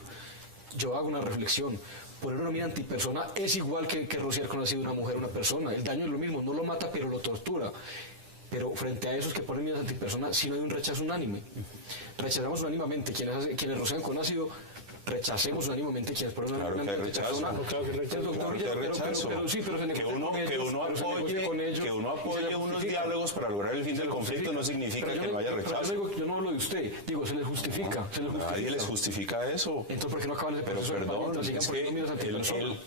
yo hago una reflexión. Poner una mina antipersona es igual que rociar con ácido una mujer, una persona. El daño es lo mismo, no lo mata, pero lo tortura. Pero frente a esos que ponen minas antipersonas, sí no hay un rechazo unánime. Rechazamos unánimemente quienes rocian con ácido. Rechacemos unánimemente quienes ponen una mina antipersona. Claro que rechazo. Que uno apoye unos diálogos para lograr el fin del conflicto no significa que no haya rechazo. Yo no hablo de usted, digo, se les justifica. Nadie les justifica eso. Entonces, ¿por qué no acaban ese proceso? Pero perdón, es que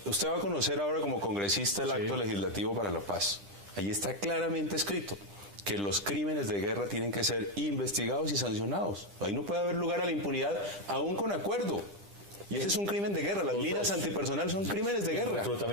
usted va a conocer ahora como congresista el acto legislativo para la paz. Ahí está claramente escrito que los crímenes de guerra tienen que ser investigados y sancionados. Ahí no puede haber lugar a la impunidad, aún con acuerdo. Y ese es un crimen de guerra. Las minas antipersonales son crímenes de guerra. Pero, doctor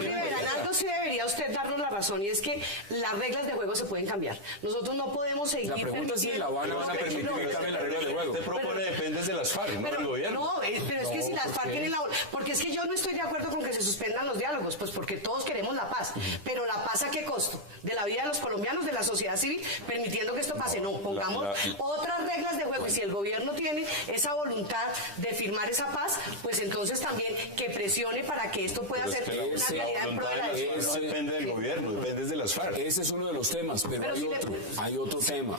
Rivera, en algo sí debería usted darnos la razón, y es que las reglas de juego se pueden cambiar. Nosotros no podemos seguir... La pregunta es si la van a permitir que cambie la regla de juego. Usted propone depende de las FARC, no del gobierno. No, pero es que si las FARC quieren la... Porque es que yo no estoy de acuerdo con que se suspendan los diálogos, pues porque todos queremos la paz. Pero ¿la paz a qué costo? ¿De la vida de los colombianos, de la sociedad civil, permitiendo que esto pase? No, pongamos otras reglas de juego. Y si el gobierno tiene esa voluntad de firmar esa paz, pues entonces también que presione para que esto pueda ser una realidad en pro de la no depende del gobierno, depende de las FARC. Ese es uno de los temas, pero hay otro tema.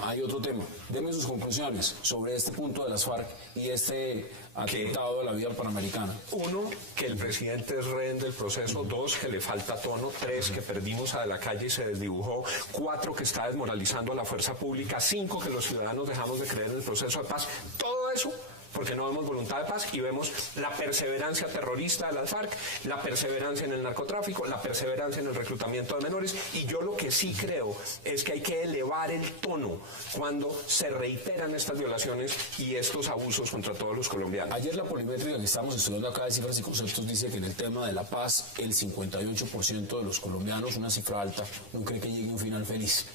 Deme sus conclusiones sobre este punto de las FARC y este atentado a la vida panamericana. 1, que el presidente es rehén del proceso. 2, que le falta tono. 3, que perdimos a De la Calle y se desdibujó. 4, que está desmoralizando a la fuerza pública. 5, que los ciudadanos dejamos de creer en el proceso de paz. Todo eso porque no vemos voluntad de paz y vemos la perseverancia terrorista de las FARC, la perseverancia en el narcotráfico, la perseverancia en el reclutamiento de menores. Y yo lo que sí creo es que hay que elevar el tono cuando se reiteran estas violaciones y estos abusos contra todos los colombianos. Ayer la polimétrica que estamos estudiando acá de cifras y conceptos dice que en el tema de la paz el 58% de los colombianos, una cifra alta, no cree que llegue a un final feliz.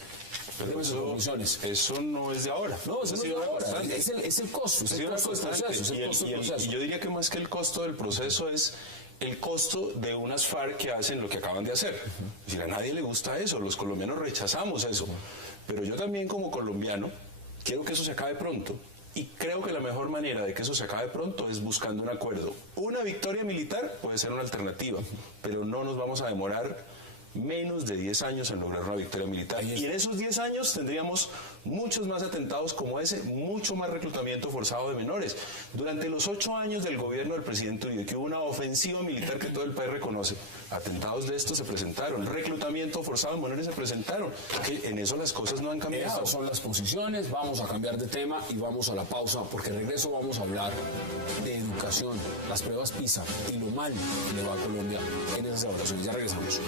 Pero eso no es de ahora. No, eso no es de ahora. Es el costo. Es el costo del proceso. Y yo diría que más que el costo del proceso es el costo de unas FARC que hacen lo que acaban de hacer. Es decir, a nadie le gusta eso. Los colombianos rechazamos eso. Pero yo también como colombiano quiero que eso se acabe pronto. Y creo que la mejor manera de que eso se acabe pronto es buscando un acuerdo. Una victoria militar puede ser una alternativa, pero no nos vamos a demorar menos de 10 años en lograr una victoria militar. Y en esos 10 años tendríamos muchos más atentados como ese, mucho más reclutamiento forzado de menores. Durante los 8 años del gobierno del presidente Uribe, que hubo una ofensiva militar que todo el país reconoce, atentados de estos se presentaron, reclutamiento forzado de menores se presentaron, que en eso las cosas no han cambiado. Esas son las posiciones. Vamos a cambiar de tema y vamos a la pausa, porque regreso vamos a hablar de educación, las pruebas PISA y lo mal que le va a Colombia en esas evaluaciones. Ya regresamos.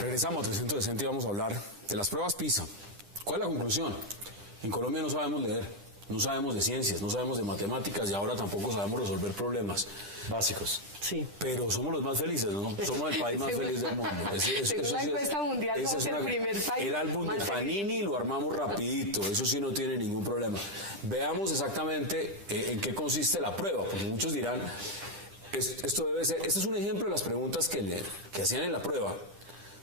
Regresamos a 360 y vamos a hablar de las pruebas PISA. ¿Cuál es la conclusión? En Colombia no sabemos leer, no sabemos de ciencias, no sabemos de matemáticas y ahora tampoco sabemos resolver problemas básicos. Sí. Pero somos los más felices, ¿no? Somos el país más feliz del mundo. El álbum de Panini lo armamos rapidito, eso sí no tiene ningún problema. Veamos exactamente en qué consiste la prueba, porque muchos dirán, esto debe ser, este es un ejemplo de las preguntas que hacían en la prueba.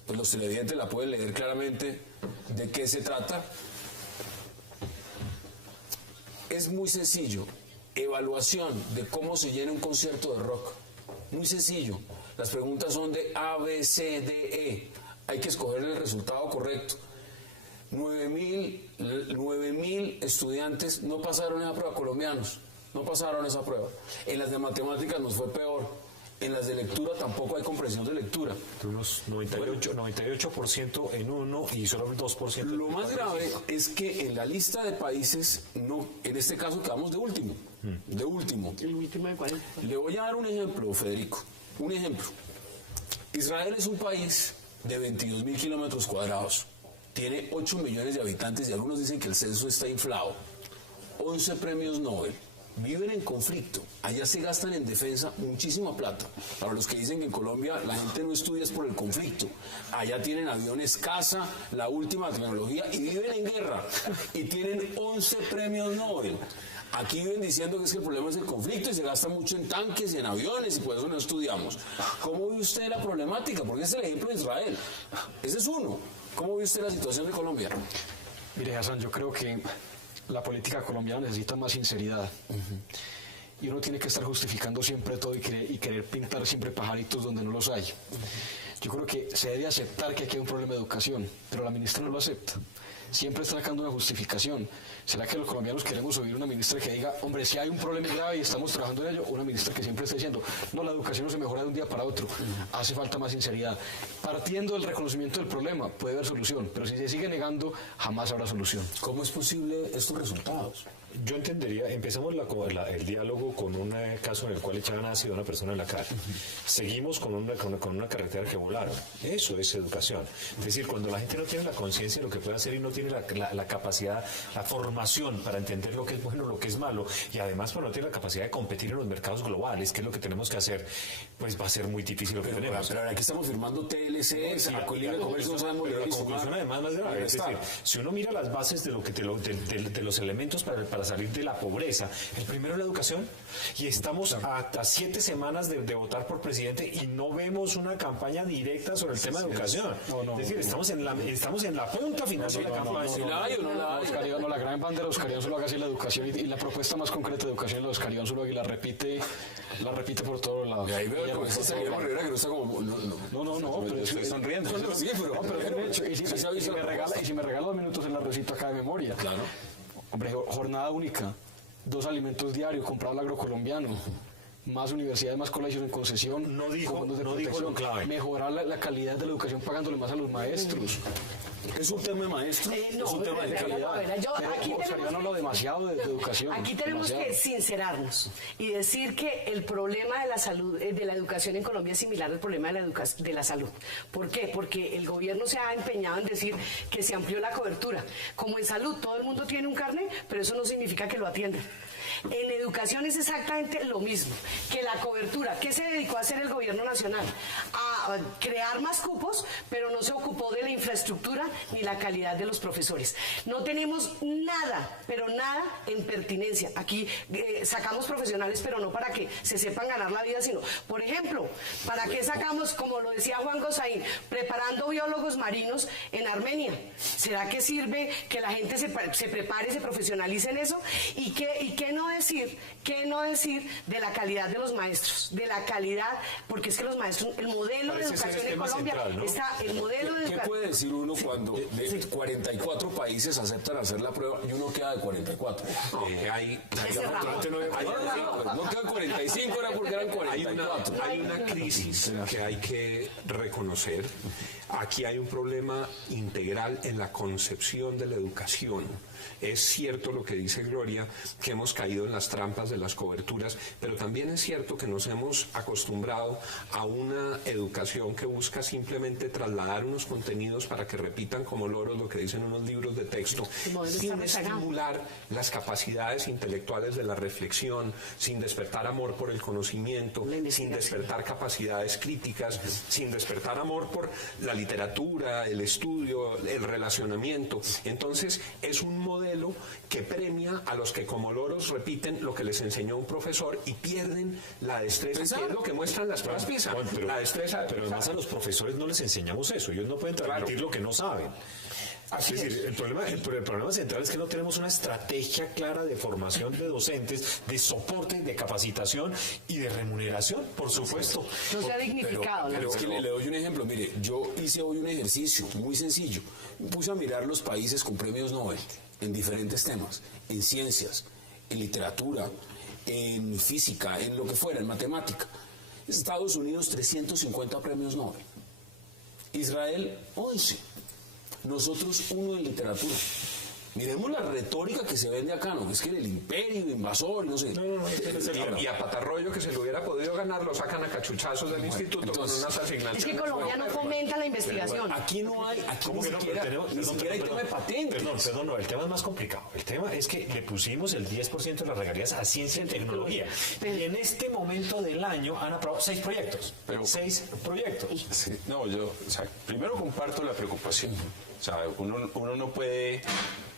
Pues los televidentes la pueden leer claramente de qué se trata. Es muy sencillo. Evaluación de cómo se llena un concierto de rock. Muy sencillo. Las preguntas son de A, B, C, D, E. Hay que escoger el resultado correcto. 9.000 estudiantes no pasaron esa prueba, colombianos. No pasaron esa prueba. En las de matemáticas nos fue peor. En las de lectura tampoco hay comprensión de lectura. Unos 98% en uno y solo el 2%. Lo más grave es que en la lista de países, no, en este caso quedamos de último. De último. El último de 40. Le voy a dar un ejemplo, Federico. Un ejemplo. Israel es un país de 22.000 kilómetros cuadrados. Tiene 8 millones de habitantes y algunos dicen que el censo está inflado. 11 premios Nobel. viven en conflicto, allá se gastan en defensa muchísima plata. Para los que dicen que en Colombia la gente no estudia es por el conflicto, allá tienen aviones caza, la última tecnología y viven en guerra y tienen 11 premios Nobel. Aquí viven diciendo que es que el problema es el conflicto y se gasta mucho en tanques y en aviones y por eso no estudiamos. ¿Cómo ve usted la problemática? Porque es el ejemplo de Israel. Ese es uno. ¿Cómo ve usted la situación de Colombia? Mire, Hassan, yo creo que la política colombiana necesita más sinceridad. Y uno tiene que estar justificando siempre todo y querer pintar siempre pajaritos donde no los hay. Yo creo que se debe aceptar que aquí hay un problema de educación, pero la ministra no lo acepta. Siempre está sacando una justificación. ¿Será que los colombianos queremos oír una ministra que diga, hombre, si hay un problema grave y estamos trabajando en ello? Una ministra que siempre está diciendo, no, la educación no se mejora de un día para otro. Hace falta más sinceridad. Partiendo del reconocimiento del problema, puede haber solución, pero si se sigue negando, jamás habrá solución. ¿Cómo es posible estos resultados? Yo entendería, empezamos el diálogo con un caso en el cual echaban ácido a una persona en la cara. Seguimos con una carretera que volaron. Eso es educación. Es decir, cuando la gente no tiene la conciencia de lo que puede hacer y no tiene la capacidad, la formación para entender lo que es bueno, lo que es malo, y además no tiene la capacidad de competir en los mercados globales, que es lo que tenemos que hacer, pues va a ser muy difícil lo que tenemos. Pero aquí estamos firmando TLC, Acuerdo de Comercio, no sabemos pero leer la y conclusión sumar. además más grave. Es decir, si uno mira las bases de los elementos para salir de la pobreza, el primero es la educación, y estamos hasta 7 semanas de votar por presidente y no vemos una campaña directa sobre el tema de educación. Es decir, estamos en la punta final de la campaña. Si la hay o no la hay. Oscar Iván, la gran bandera de Oscar Iván Zuluaga es la educación, y la propuesta más concreta de educación es la de Oscar Iván Zuluaga, y la repite por todos lados. Y ahí veo el profesor Guillermo Rivera que no está como... No, pero estoy sonriendo. Sí, pero... No, pero hecho, y si me regala 2 minutos en la recito acá de memoria. Claro. Hombre, jornada única, 2 alimentos diarios, comprar el agrocolombiano, más universidades, más colegios en concesión, no dijo lo clave. Mejorar la calidad de la educación pagándole más a los maestros. ¿Es un tema de maestro? No, es un tema de calidad. No hablo demasiado de educación. Aquí tenemos que sincerarnos y decir que el problema de la salud, de la educación en Colombia es similar al problema de la salud. ¿Por qué? Porque el gobierno se ha empeñado en decir que se amplió la cobertura. Como en salud todo el mundo tiene un carnet, pero eso no significa que lo atiendan. En educación es exactamente lo mismo, que la cobertura. ¿Qué se dedicó a hacer el gobierno nacional? A crear más cupos, pero no se ocupó de la infraestructura ni la calidad de los profesores. No tenemos nada, pero nada en pertinencia. Aquí sacamos profesionales, pero no para que se sepan ganar la vida, sino, por ejemplo, ¿para qué sacamos, como lo decía Juan Gosaín, preparando biólogos marinos en Armenia? ¿Será que sirve que la gente se prepare, se profesionalice en eso? ¿Y qué no decir de la calidad de los maestros? De la calidad, porque es que los maestros, el modelo de educación en Colombia central, ¿no? está, el modelo de educación. ¿Qué puede decir uno cuando de 44 países aceptan hacer la prueba y uno queda de 44? No queda 45, era porque eran 44. Hay una crisis que hay que reconocer. Aquí hay un problema integral en la concepción de la educación. Es cierto lo que dice Gloria, que hemos caído en las trampas de las coberturas, pero también es cierto que nos hemos acostumbrado a una educación que busca simplemente trasladar unos contenidos para que repitan como loros lo que dicen unos libros de texto, sin estimular las capacidades intelectuales de la reflexión, sin despertar amor por el conocimiento, sin despertar capacidades críticas, sin despertar amor por la literatura, el estudio, el relacionamiento. Entonces, es un modelo que premia a los que como loros repiten lo que les enseñó un profesor y pierden la destreza, que es lo que muestran las pruebas PISA. La destreza. Pero además a los profesores no les enseñamos eso, ellos no pueden transmitir lo que no saben. Así es decir, el problema central es que no tenemos una estrategia clara de formación de docentes, de soporte, de capacitación y de remuneración, por supuesto. No se ha dignificado. Pero es que le doy un ejemplo. Mire, yo hice hoy un ejercicio muy sencillo. Me puse a mirar los países con premios Nobel en diferentes temas, en ciencias, en literatura, en física, en lo que fuera, en matemática. Estados Unidos, 350 premios Nobel. Israel, 11. Nosotros 1 en literatura. Miremos la retórica que se vende acá, ¿no? Es que el imperio invasor y no sé. Y a Patarroyo, que se lo hubiera podido ganar, lo sacan a cachuchazos del instituto. Entonces, con unas asignaciones. Es que Colombia no fomenta la investigación. Aquí no hay, aquí ni siquiera hay tema de patentes. Perdón, no, el tema es más complicado. El tema es que le pusimos el 10% de las regalías a ciencia y tecnología. Y en este momento del año han aprobado 6 proyectos. Sí, no, yo, o sea, primero comparto la preocupación. O sea, uno no puede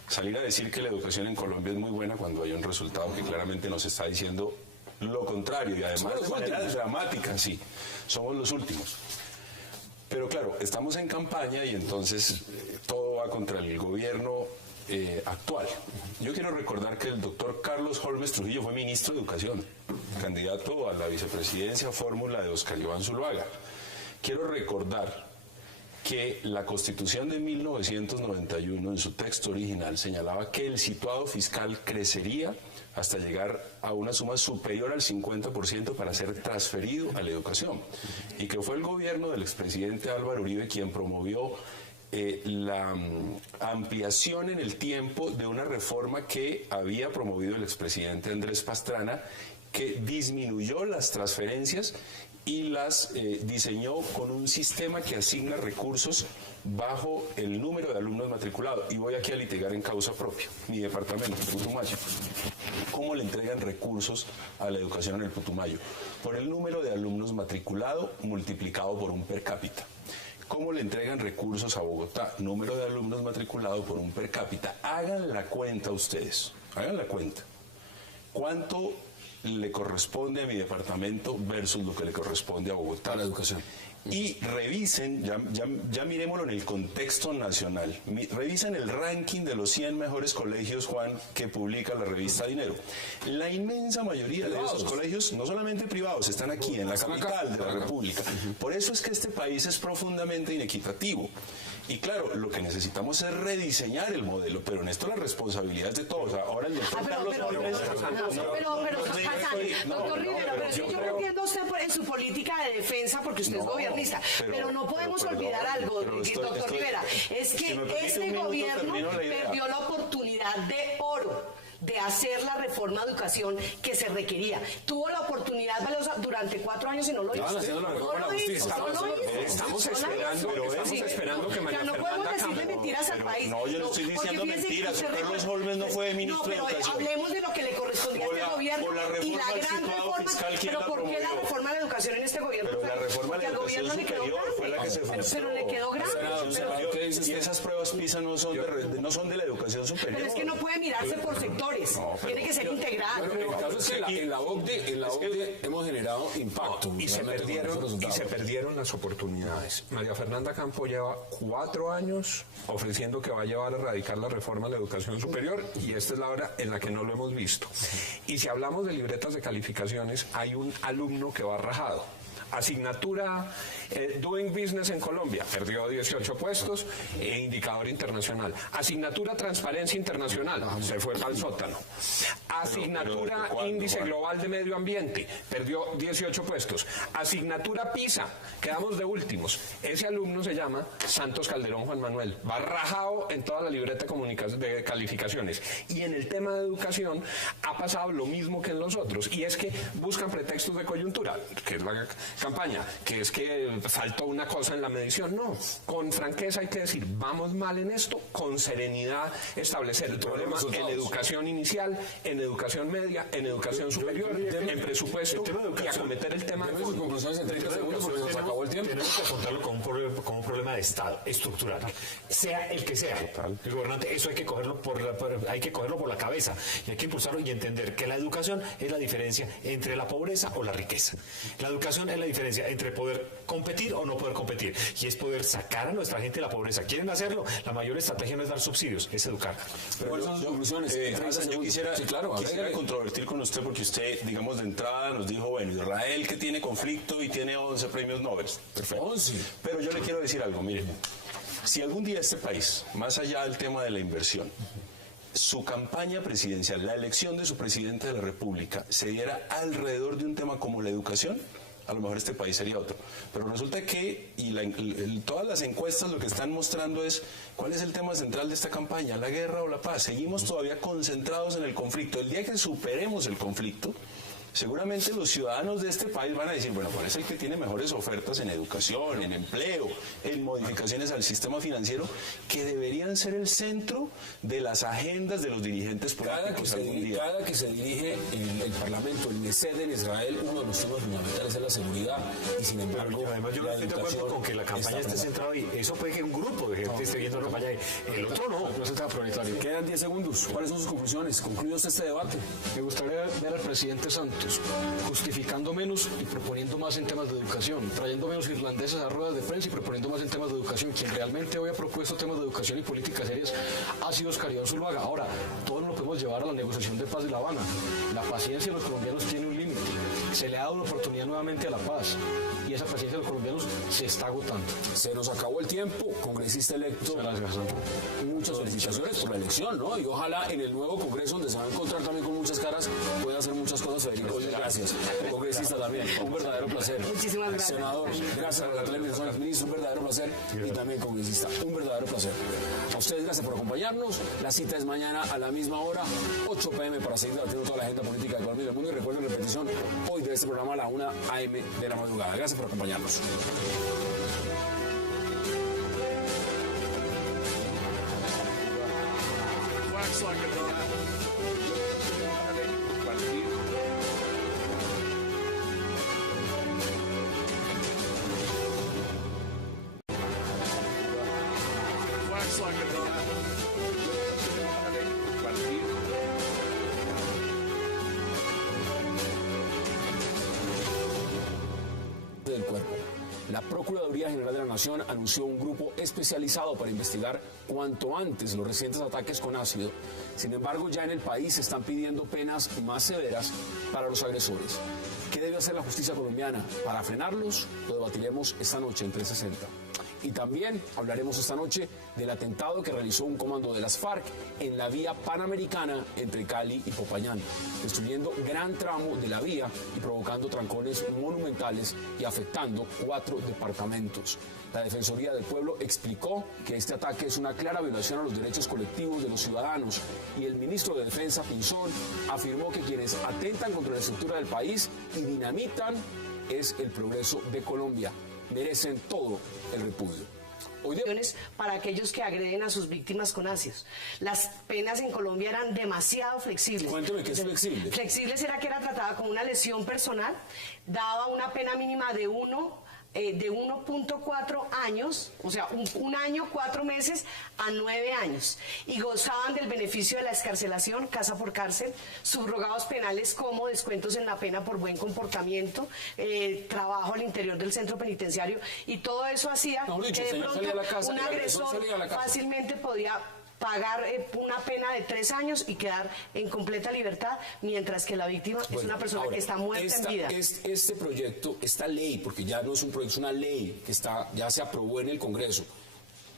salir a decir que la educación en Colombia es muy buena cuando hay un resultado que claramente nos está diciendo lo contrario, y además de manera dramática, sí, somos los últimos. Pero claro, estamos en campaña y entonces todo va contra el gobierno actual. Yo quiero recordar que el doctor Carlos Holmes Trujillo fue ministro de Educación, candidato a la vicepresidencia fórmula de Oscar Iván Zuluaga. Quiero recordar que la Constitución de 1991, en su texto original, señalaba que el situado fiscal crecería hasta llegar a una suma superior al 50% para ser transferido a la educación. Y que fue el gobierno del expresidente Álvaro Uribe quien promovió la ampliación en el tiempo de una reforma que había promovido el expresidente Andrés Pastrana, que disminuyó las transferencias y las diseñó con un sistema que asigna recursos bajo el número de alumnos matriculados. Y voy aquí a litigar en causa propia. Mi departamento, Putumayo. ¿Cómo le entregan recursos a la educación en el Putumayo? Por el número de alumnos matriculados multiplicado por un per cápita. ¿Cómo le entregan recursos a Bogotá? Número de alumnos matriculados por un per cápita. Hagan la cuenta ustedes. Hagan la cuenta. ¿Cuánto le corresponde a mi departamento versus lo que le corresponde a Bogotá? A la educación. Y revisen, ya miremoslo en el contexto nacional, revisen el ranking de los 100 mejores colegios, Juan, que publica la revista Dinero. La inmensa mayoría de esos colegios, no solamente privados, están aquí, en la capital de la República. Por eso es que este país es profundamente inequitativo. Y claro, lo que necesitamos es rediseñar el modelo, pero en esto la responsabilidad es de todos. Ahora el doctor Carlos Holmes... Doctor Rivera, pero yo no entiendo usted en su política de defensa, porque usted es gobernista, pero no podemos olvidar algo, doctor Rivera, es que este gobierno perdió la oportunidad de oro de hacer la reforma de educación que se requería. Tuvo la oportunidad valiosa durante 4 años y no lo hizo. Estamos esperando que María Fernanda no podemos decirle mentiras al país. No, yo no estoy diciendo mentiras. Carlos Holmes no fue ministro de Educación. Hablemos de lo que le correspondía a este gobierno y la gran reforma. Pero ¿por qué la reforma de la educación en este gobierno? Pero la reforma de la educación superior fue la que se frustró. Pero le quedó grande. Y esas pruebas PISA no son de la educación superior. Pero es que no puede mirarse por sectores. Tiene que ser integral. Pero el caso es que en la OCDE hemos generado impacto. Y se perdieron las oportunidades. María Fernanda Campo lleva 4 años ofreciendo que va a llevar a erradicar la reforma de la educación superior, y esta es la hora en la que no lo hemos visto. Y si hablamos de libretas de calificaciones, hay un alumno que va rajado. Asignatura Doing Business en Colombia, perdió 18 puestos, indicador internacional. Asignatura Transparencia Internacional, se fue al sótano. Asignatura Índice Global de Medio Ambiente, perdió 18 puestos. Asignatura PISA, quedamos de últimos. Ese alumno se llama Santos Calderón Juan Manuel, va rajado en toda la libreta de calificaciones. Y en el tema de educación ha pasado lo mismo que en los otros, y es que buscan pretextos de coyuntura, que es la campaña, que es que faltó una cosa en la medición. No, con franqueza hay que decir, vamos mal en esto, con serenidad establecer el problema en educación inicial, en educación media, en educación superior, en presupuesto, y acometer el tema de sus conclusiones en 30 segundos porque nos acabó el tiempo. Tenemos que afrontarlo como un problema de Estado estructural, sea el que sea. El gobernante, eso hay que cogerlo por la cabeza, y hay que impulsarlo y entender que la educación es la diferencia entre la pobreza o la riqueza. La educación es la diferencia entre poder competir o no poder competir, y es poder sacar a nuestra gente de la pobreza. ¿Quieren hacerlo? La mayor estrategia no es dar subsidios, es educar. ¿Cuáles son sus conclusiones? Yo quisiera controvertir con usted, porque usted, digamos, de entrada nos dijo, bueno, Israel que tiene conflicto y tiene 11 premios Nobel. Perfecto. 11. Pero yo le quiero decir algo, mire, si algún día este país, más allá del tema de la inversión, su campaña presidencial, la elección de su presidente de la República, se diera alrededor de un tema como la educación, a lo mejor este país sería otro. Pero resulta que, todas las encuestas lo que están mostrando es cuál es el tema central de esta campaña, la guerra o la paz. Seguimos todavía concentrados en el conflicto. El día que superemos el conflicto, seguramente los ciudadanos de este país van a decir, bueno, ¿cuál es el que tiene mejores ofertas en educación, en empleo, en modificaciones al sistema financiero, que deberían ser el centro de las agendas de los dirigentes políticos algún día? Cada que se dirige el Parlamento, el Knesset en Israel, uno de los temas fundamentales es la seguridad, y sin embargo, además yo no estoy de acuerdo con que la campaña esté centrada ahí. Eso puede que un grupo de gente esté viendo la campaña ahí. El otro no es un tema prioritario. Quedan 10 segundos. ¿Cuáles son sus conclusiones? Concluidos este debate. Me gustaría ver al presidente Santos justificando menos y proponiendo más en temas de educación, trayendo menos irlandeses a ruedas de prensa y proponiendo más en temas de educación. Quien realmente hoy ha propuesto temas de educación y políticas serias ha sido Oscar Iván Zuluaga. Ahora, todo no lo podemos llevar a la negociación de paz de La Habana. La paciencia de los colombianos tiene un límite. Se le ha dado una oportunidad nuevamente a la paz y esa paciencia de los colombianos se está agotando. Se nos acabó el tiempo, congresista electo. Muchas felicitaciones por la elección, ¿no? Y ojalá en el nuevo Congreso, donde se va a encontrar también con muchas caras, pueda hacer muchas cosas, Federico. Gracias. Congresista también, un verdadero placer. Muchísimas gracias. Senador, gracias a la televisión, ministro, un verdadero placer. Y también congresista, un verdadero placer. A ustedes gracias por acompañarnos. La cita es mañana a la misma hora, 8 p.m. para seguir debatiendo toda la agenda política de Colombia y del mundo. Y recuerden repetición hoy de este programa a la 1 a.m. de la madrugada. Gracias por acompañarnos. Del cuerpo. La Procuraduría General de la Nación anunció un grupo especializado para investigar cuanto antes los recientes ataques con ácido. Sin embargo, ya en el país se están pidiendo penas más severas para los agresores. ¿Qué debe hacer la justicia colombiana para frenarlos? Lo debatiremos esta noche en 360. Y también hablaremos esta noche del atentado que realizó un comando de las FARC en la vía panamericana entre Cali y Popayán, destruyendo gran tramo de la vía y provocando trancones monumentales y afectando 4 departamentos. La Defensoría del Pueblo explicó que este ataque es una clara violación a los derechos colectivos de los ciudadanos y el ministro de Defensa, Pinzón, afirmó que quienes atentan contra la estructura del país y dinamitan es el progreso de Colombia. Merecen todo el repudio. Para aquellos que agreden a sus víctimas con ácidos. Las penas en Colombia eran demasiado flexibles. Cuénteme qué es flexible. Flexibles era que era tratada como una lesión personal, daba una pena mínima de 1.4 años, o sea, un año, 4 meses a 9 años, y gozaban del beneficio de la excarcelación, casa por cárcel, subrogados penales como descuentos en la pena por buen comportamiento, trabajo al interior del centro penitenciario, y todo eso hacía que de pronto un agresor fácilmente podía pagar una pena de 3 años y quedar en completa libertad, mientras que la víctima es una persona que está muerta en vida. Este proyecto, esta ley, porque ya no es un proyecto, es una ley que ya se aprobó en el Congreso,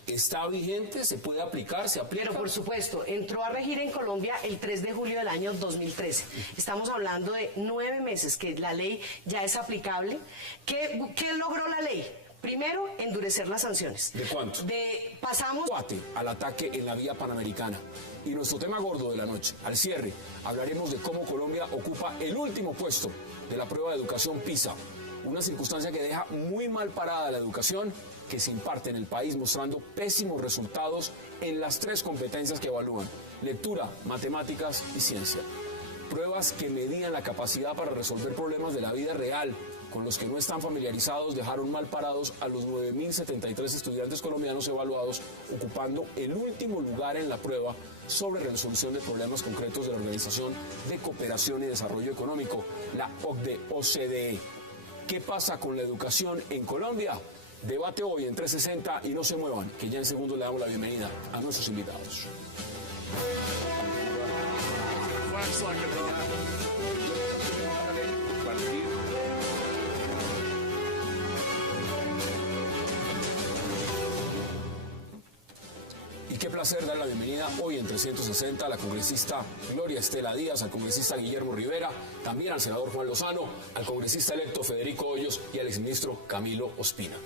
¿está vigente? ¿Se puede aplicar? ¿Se aplica? Pero por supuesto, entró a regir en Colombia el 3 de julio del año 2013. Estamos hablando de 9 meses que la ley ya es aplicable. ¿Qué logró la ley? Primero, endurecer las sanciones. ¿De cuánto? Pasamos al ataque en la vía panamericana. Y nuestro tema gordo de la noche, al cierre, hablaremos de cómo Colombia ocupa el último puesto de la prueba de educación PISA. Una circunstancia que deja muy mal parada la educación que se imparte en el país, mostrando pésimos resultados en las 3 competencias que evalúan: lectura, matemáticas y ciencia. Pruebas que medían la capacidad para resolver problemas de la vida real, con los que no están familiarizados, dejaron mal parados a los 9.073 estudiantes colombianos evaluados, ocupando el último lugar en la prueba sobre resolución de problemas concretos de la Organización de Cooperación y Desarrollo Económico, la OCDE. ¿Qué pasa con la educación en Colombia? Debate hoy en 360 y no se muevan, que ya en segundo le damos la bienvenida a nuestros invitados. Y qué placer placer dar la bienvenida hoy en 360 a la congresista Gloria Estela Díaz, al congresista Guillermo Rivera, también al senador Juan Lozano, al congresista electo Federico Hoyos y al exministro Camilo Ospina.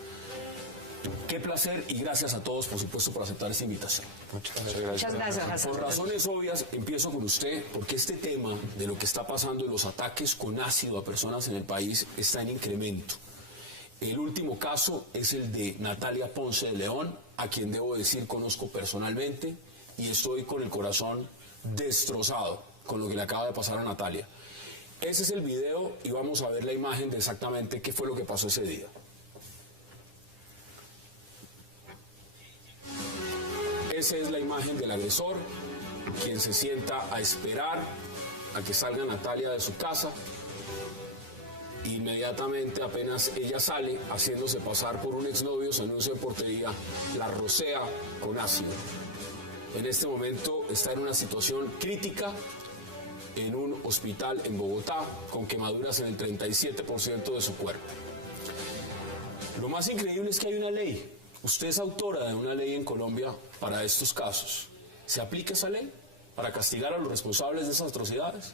Qué placer y gracias a todos, por supuesto, por aceptar esta invitación. Muchas gracias, Hassan. Por razones obvias, empiezo con usted, porque este tema de lo que está pasando en los ataques con ácido a personas en el país está en incremento. El último caso es el de Natalia Ponce de León, a quien debo decir conozco personalmente y estoy con el corazón destrozado con lo que le acaba de pasar a Natalia. Ese es el video y vamos a ver la imagen de exactamente qué fue lo que pasó ese día. Esa es la imagen del agresor, quien se sienta a esperar a que salga Natalia de su casa. Inmediatamente, apenas ella sale, haciéndose pasar por un exnovio, su anuncio de portería, la rocea con ácido. En este momento está en una situación crítica en un hospital en Bogotá, con quemaduras en el 37% de su cuerpo. Lo más increíble es que hay una ley. Usted es autora de una ley en Colombia para estos casos. ¿Se aplica esa ley para castigar a los responsables de esas atrocidades?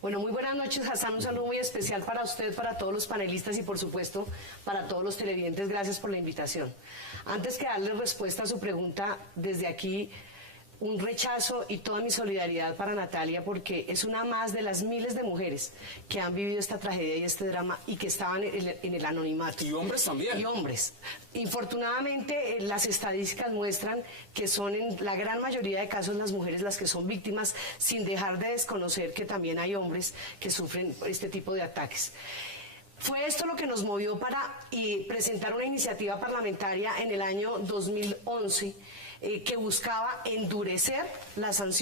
Bueno, muy buenas noches, Hassan. Un saludo muy especial para usted, para todos los panelistas y, por supuesto, para todos los televidentes. Gracias por la invitación. Antes que darle respuesta a su pregunta, desde aquí, un rechazo y toda mi solidaridad para Natalia, porque es una más de las miles de mujeres que han vivido esta tragedia y este drama y que estaban en el anonimato. Y hombres también. Y hombres. Infortunadamente, las estadísticas muestran que son en la gran mayoría de casos las mujeres las que son víctimas, sin dejar de desconocer que también hay hombres que sufren este tipo de ataques. Fue esto lo que nos movió para presentar una iniciativa parlamentaria en el año 2011 que buscaba endurecer las sanciones